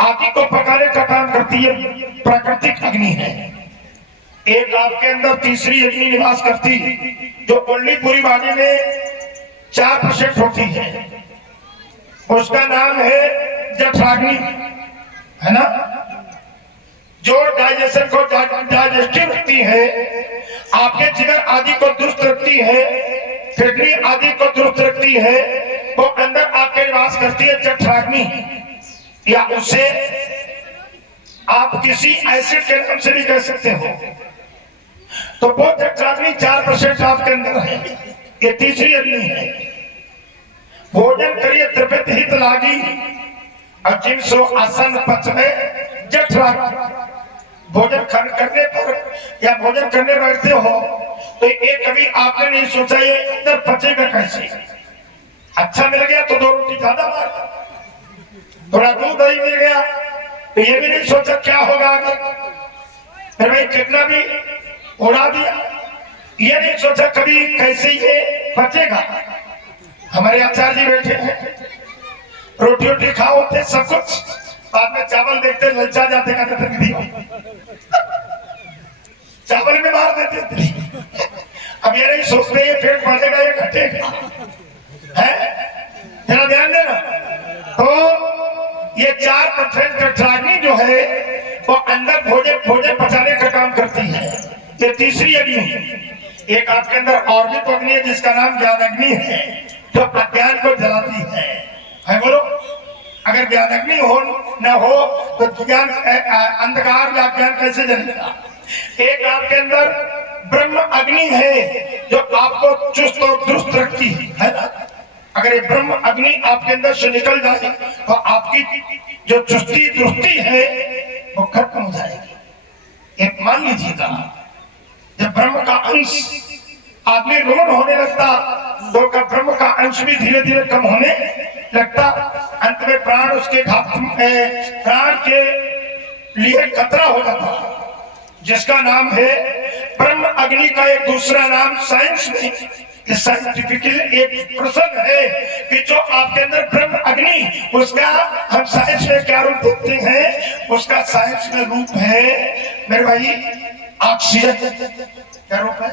आदि को पकाने का काम करती है। प्राकृतिक अग्नि है। एक आपके अंदर तीसरी अग्नि निवास करती है, जो ओनली पूरी बॉडी में 4% होती है। उसका नाम है जठराग्नि, है ना, जो डाइजेशन को डाइजेस्टिव रखती है, आपके जिगर आदि को दुरुस्त रखती है, किडनी आदि को दुरुस्त रखती है। वो अंदर आपके निवास करती है जठराग्नि, या उसे आप किसी एसिड के नाम से भी कह सकते हो। तो वो जठराग्नि 4% आपके अंदर है। ये तीसरी अग्नि है। भोजन करिए तृप्त हित लागी और जिन सो आसन पच में जठराग्नि। भोजन करने पर या भोजन करने बैठते हो तो ये कभी आपने नहीं सोचा ये अंदर पचेगा कैसे? अच्छा मिल गया तो 2 रोटी ज्यादा मार, थोड़ा दूध दही मिल गया तो ये भी नहीं सोचा क्या होगा आगे। फिर भाई कितना भी उड़ा दिया, ये नहीं सोचा कभी कैसे ये पचेगा। हमारे आचार्य जी बैठे हैं, रोटी रोटी खाओ होते सब कुछ, बाद में चावल देखते ललचा जाते चावल में मार देते। अब ये नहीं सोचते ये पेट बढ़ेगा ये घटेगा, है? जरा ध्यान देना। तो ये 4% जठराग्नि जो है वो अंदर भोजन पचाने का काम करती है। ये तीसरी अग्नि। एक आपके अंदर और भी तो अग्नि है जिसका नाम ज्ञान अग्नि है, जो अज्ञान को जलाती है बोलो। अगर ज्ञान अग्नि हो न हो तो ज्ञान अंधकार या ज्ञान कैसे जलेगा? एक आपके अंदर ब्रह्म अग्नि है जो आपको चुस्त और दुरुस्त रखती है ना। अगर ये ब्रह्म अग्नि आपके अंदर से निकल जाए तो आपकी जो चुस्ती दुरुस्ती है वो खत्म हो जाएगी। एक मान लीजिएगा, जब ब्रह्म का अंश आदमी रूढ़ होने लगता तो ब्रह्म का अंश भी धीरे धीरे कम होने लगता। अंत में प्राण उसके प्राण के लिए खतरा हो जाता, जिसका नाम है ब्रह्म अग्नि का एक दूसरा नाम साइंस में साइंटिफिकली एक प्रश्न है कि जो आपके अंदर ब्रह्म अग्नि, उसका हम साइंस में क्या रूप देखते हैं? उसका साइंस में रूप है मेरे भाई ऑक्सीजन। क्या रूप है?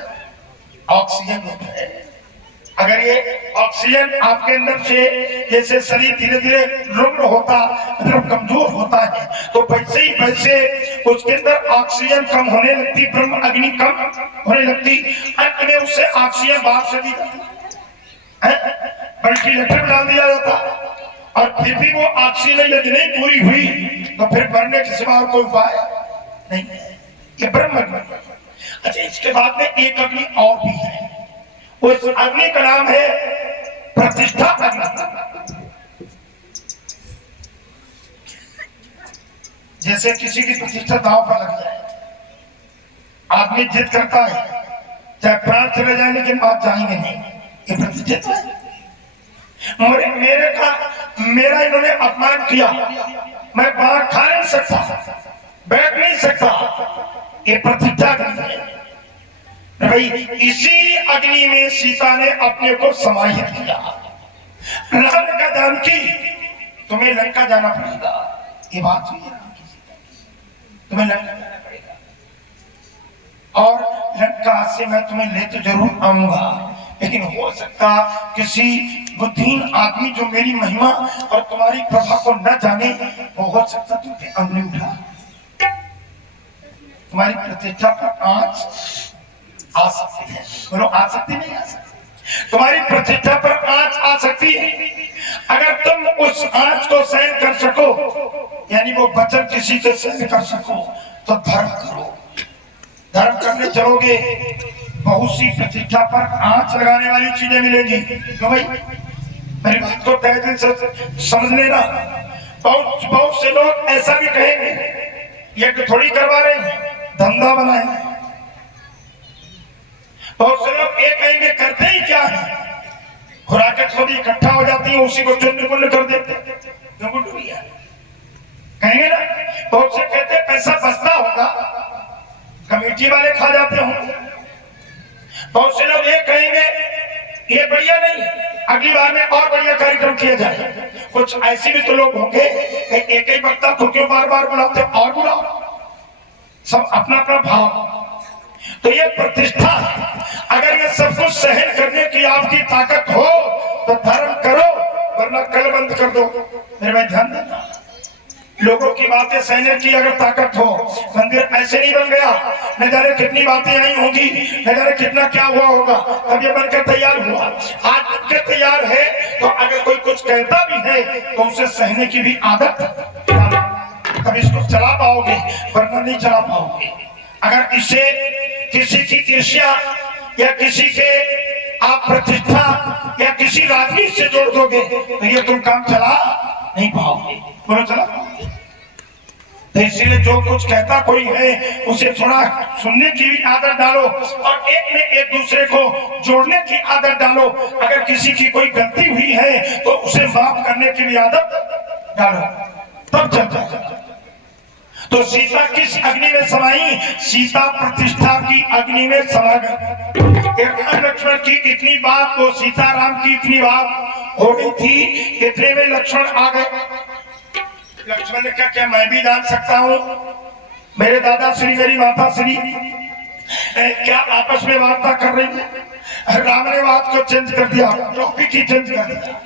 ऑक्सीजन रूप है। अगर ये ऑक्सीजन आपके अंदर से जैसे शरीर धीरे धीरे रुग्ण होता, मतलब कमजोर होता है, तो वैसे ही वैसे उसके अंदर ऑक्सीजन कम होने लगती, ब्रह्म अग्नि कम होने लगती। अंत में उससे ऑक्सीजन बाहर से दी जाती, वेंटिलेटर में डाल दिया जाता, और फिर भी वो ऑक्सीजन यदि नहीं पूरी हुई तो फिर मरने के सिवा और कोई उपाय नहीं। ये ब्रह्म अग्नि। अच्छा, इसके बाद में एक अग्नि और भी है। उस अग्नि का नाम है प्रतिष्ठा अग्नि। जैसे किसी की प्रतिष्ठा दांव पर लग जाए, आदमी जिद करता है, चाहे प्राण चले जाए लेकिन बात जाएंगे नहीं, ये प्रतिष्ठित है। मेरा इन्होंने अपमान किया, मैं बाहर खा नहीं सकता, बैठ नहीं सकता, ये प्रतिष्ठा अग्नि है भाई। इसी अग्नि में सीता ने अपने को समाहित किया। राम का जानकी तुम्हें लंका जाना पड़ेगा, ये बात हुई है राम की सीता की, तुम्हें लंका जाना पड़ेगा और लंका से मैं तुम्हें ले तो जरूर आऊंगा, लेकिन हो सकता किसी बुद्धिहीन आदमी जो मेरी महिमा और तुम्हारी प्रभा को न जाने, वो हो सकता तुम पे अंगुली उठा, तुम्हारी प्रतिष्ठा पर आंच आ सकती है। बोलो आ सकती नहीं आ सकती? तुम्हारी प्रतिष्ठा पर आंच आ सकती है। अगर तुम उस आंच को सहन कर सको, यानी वो वचन किसी से सहन कर सको, तो धर्म करो। धर्म करने चलोगे, बहुत सी प्रतिष्ठा पर आंच लगाने वाली चीजें मिलेगी। तो भाई मेरी बात को तहे दिल से समझ लेना। बहुत से लोग ऐसा भी कहेंगे, ये तो थोड़ी करवा रहे हैं, धंधा बनाए। बहुत से लोग ये कहेंगे करते ही क्या है, खुराकें थोड़ी इकट्ठा हो जाती है, उसी को चुन चुन कर देते कहेंगे ना। बहुत से कहते पैसा बचता होगा, कमेटी वाले खा जाते होंगे। बहुत से लोग ये कहेंगे ये बढ़िया नहीं, अगली बार में और बढ़िया कार्यक्रम किया जाए। कुछ ऐसे भी तो लोग होंगे, एक ही वक्ता को क्यों बार बार बुलाते, और बुलाओ। सब अपना अपना भाव। तो ये प्रतिष्ठा, अगर ये सब कुछ सहन करने की आपकी ताकत हो तो धर्म करो, वरना कल बंद कर दो। मेरे भाई ध्यान देना, लोगों की बातें सहने की अगर ताकत हो, मंदिर ऐसे नहीं बन गया, न जाने कितनी बातें आई होंगी, न जाने कितना क्या हुआ होगा, तब ये बनकर तैयार हुआ। आज बनकर तैयार है तो अगर कोई कुछ कहता भी है तो उसे सहने की भी आदत, तब इसको चला पाओगे, वरना नहीं चला पाओगे। अगर इसे किसी की ईर्ष्या या किसी के आप प्रतिष्ठा या किसी राजनीति से जोड़ दोगे तो ये तुम काम चला नहीं पाओगे। बोलो चला पाओगे? तो इसीलिए जो कुछ कहता कोई है उसे थोड़ा सुनने की भी आदत डालो, और एक में एक दूसरे को जोड़ने की आदत डालो। अगर किसी की कोई गलती हुई है तो उसे माफ करने की भी आदत डालो, तब चलता। तो सीता किस अग्नि में समाई? सीता प्रतिष्ठा की अग्नि में समा गई। राम लक्ष्मण की इतनी बात, वो सीताराम की इतनी बात हो गई थी, इतने में लक्ष्मण आ गए। लक्ष्मण ने कहा क्या मैं भी जान सकता हूँ? मेरे दादा श्री, मेरी माता श्री क्या आपस में वार्ता कर रही है? राम ने बात को चेंज कर दिया, टॉपिक ही चेंज कर दिया।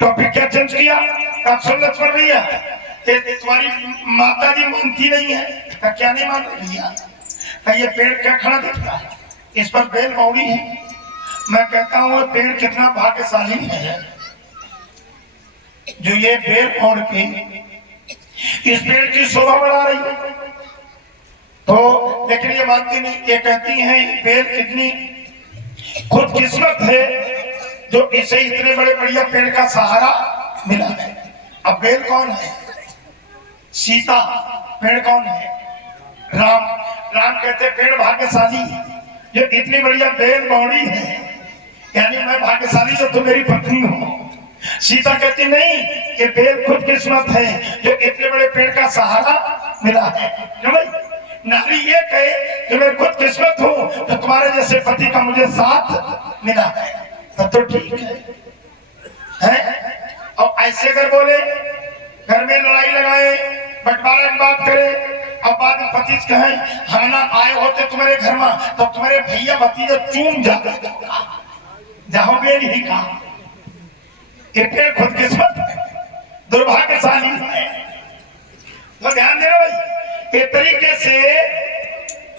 टॉपिक क्या चेंज किया? सुन लक्ष्मण भैया, तुम्हारी माता जी मानती नहीं है। क्या नहीं मान रही भैया? ये पेड़ क्या खड़ा दिख रहा है, इस पर बेल मौड़ी है। मैं कहता हूँ ये पेड़ कितना भाग्यशाली है जो ये बेल मोड़ के इस पेड़ की शोभा बढ़ा रही है। तो लेकिन ये मानती नहीं, ये कहती है बेल कितनी खुदकिस्मत है जो इसे इतने बड़े बढ़िया पेड़ का सहारा मिला है। अब बेल कौन है? सीता। पेड़ कौन है? राम। राम कहते पेड़ भाग्यशाली जो इतनी बढ़िया बेल मौड़ी है, यानी मैं भाग्यशाली जो तुम मेरी पत्नी हो। सीता कहती नहीं, ये बेल खुदकिस्मत है जो इतने बड़े पेड़ का सहारा मिला है। क्यों भाई? नारी ये कहे कि मैं खुदकिस्मत हूँ तो तुम्हारे जैसे पति का मुझे साथ मिला है, तब तो ठीक है? और ऐसे अगर बोले, घर में लड़ाई लगाए, बंटवारा की बात करे, अब बाद में पति कहे हम ना आए होते तुम्हारे घर में तो तुम्हारे भैया भतीजे चूम जाते, जाओ बेल ही कहा। ये पेड़ खुदकिस्मत दुर्भाग्यशाली है। तो ध्यान देना भाई, इस तरीके से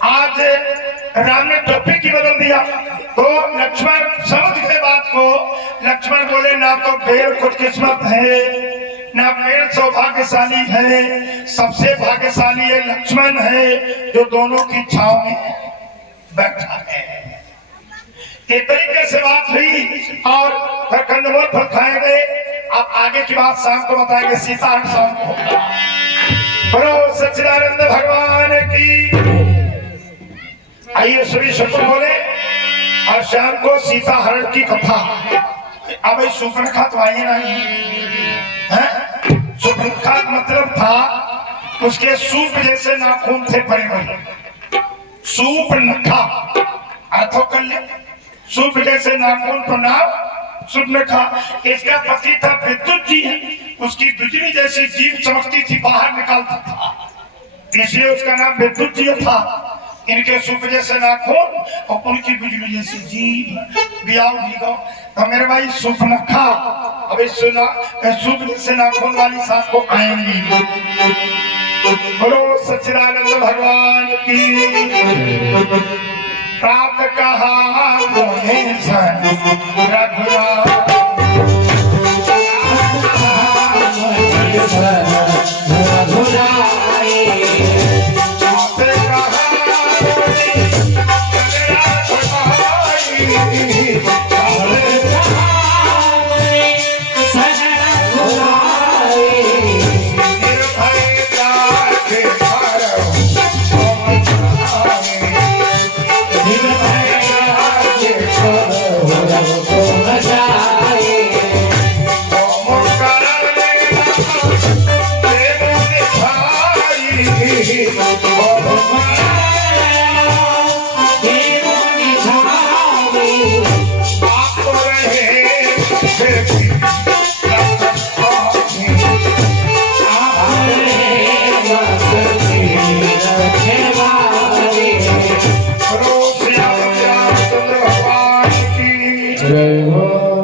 आज राम ने टॉपिक ही बदल दिया। तो लक्ष्मण समझ गए बात को। लक्ष्मण बोले ना तो पेड़ खुदकिस्मत है, ना पेड़ सौभाग्यशाली है, सबसे भाग्यशाली है लक्ष्मण है जो दोनों की छांव में बैठा है। एक तरीके से बात हुई और फिर कंदमूल फल खाए गए। अब आगे की बात शाम को बताएंगे, सीताहरण शाम को होगा। बोलो सच्चिदानंद भगवान की। आइए सभी शुक्र बोले। और शाम को सीताहरण की कथा। अब सुपर्णखा तो आइए नहीं है। सुपर्णखा मतलब था उसके सूप जैसे नाखून थे बड़े बड़े। सूपर्णखा अर्थ कर ले, सूप जैसे नाखून तो नाम सुर्पनखा, इसका पति था विद्युत जी, उसकी बिजली जैसी जीभ चमकती थी, बाहर निकालता था, इसलिए उसका नाम विद्युत जी था। इनके सुप जैसे नाखून और उनकी बिजली जैसी जीभ, बियाव भी गो। तो मेरे भाई सुर्पनखा अभी सुना, सुप जैसे नाखून वाली साथ को आएंगी। बोलो सच्चिदानंद भगवान की। प्राप्त कहा मोहे सन रघुराम,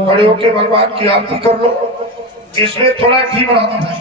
खड़े होके भगवान की आरती कर लो। इसमें थोड़ा घी बढ़ा दो भाई।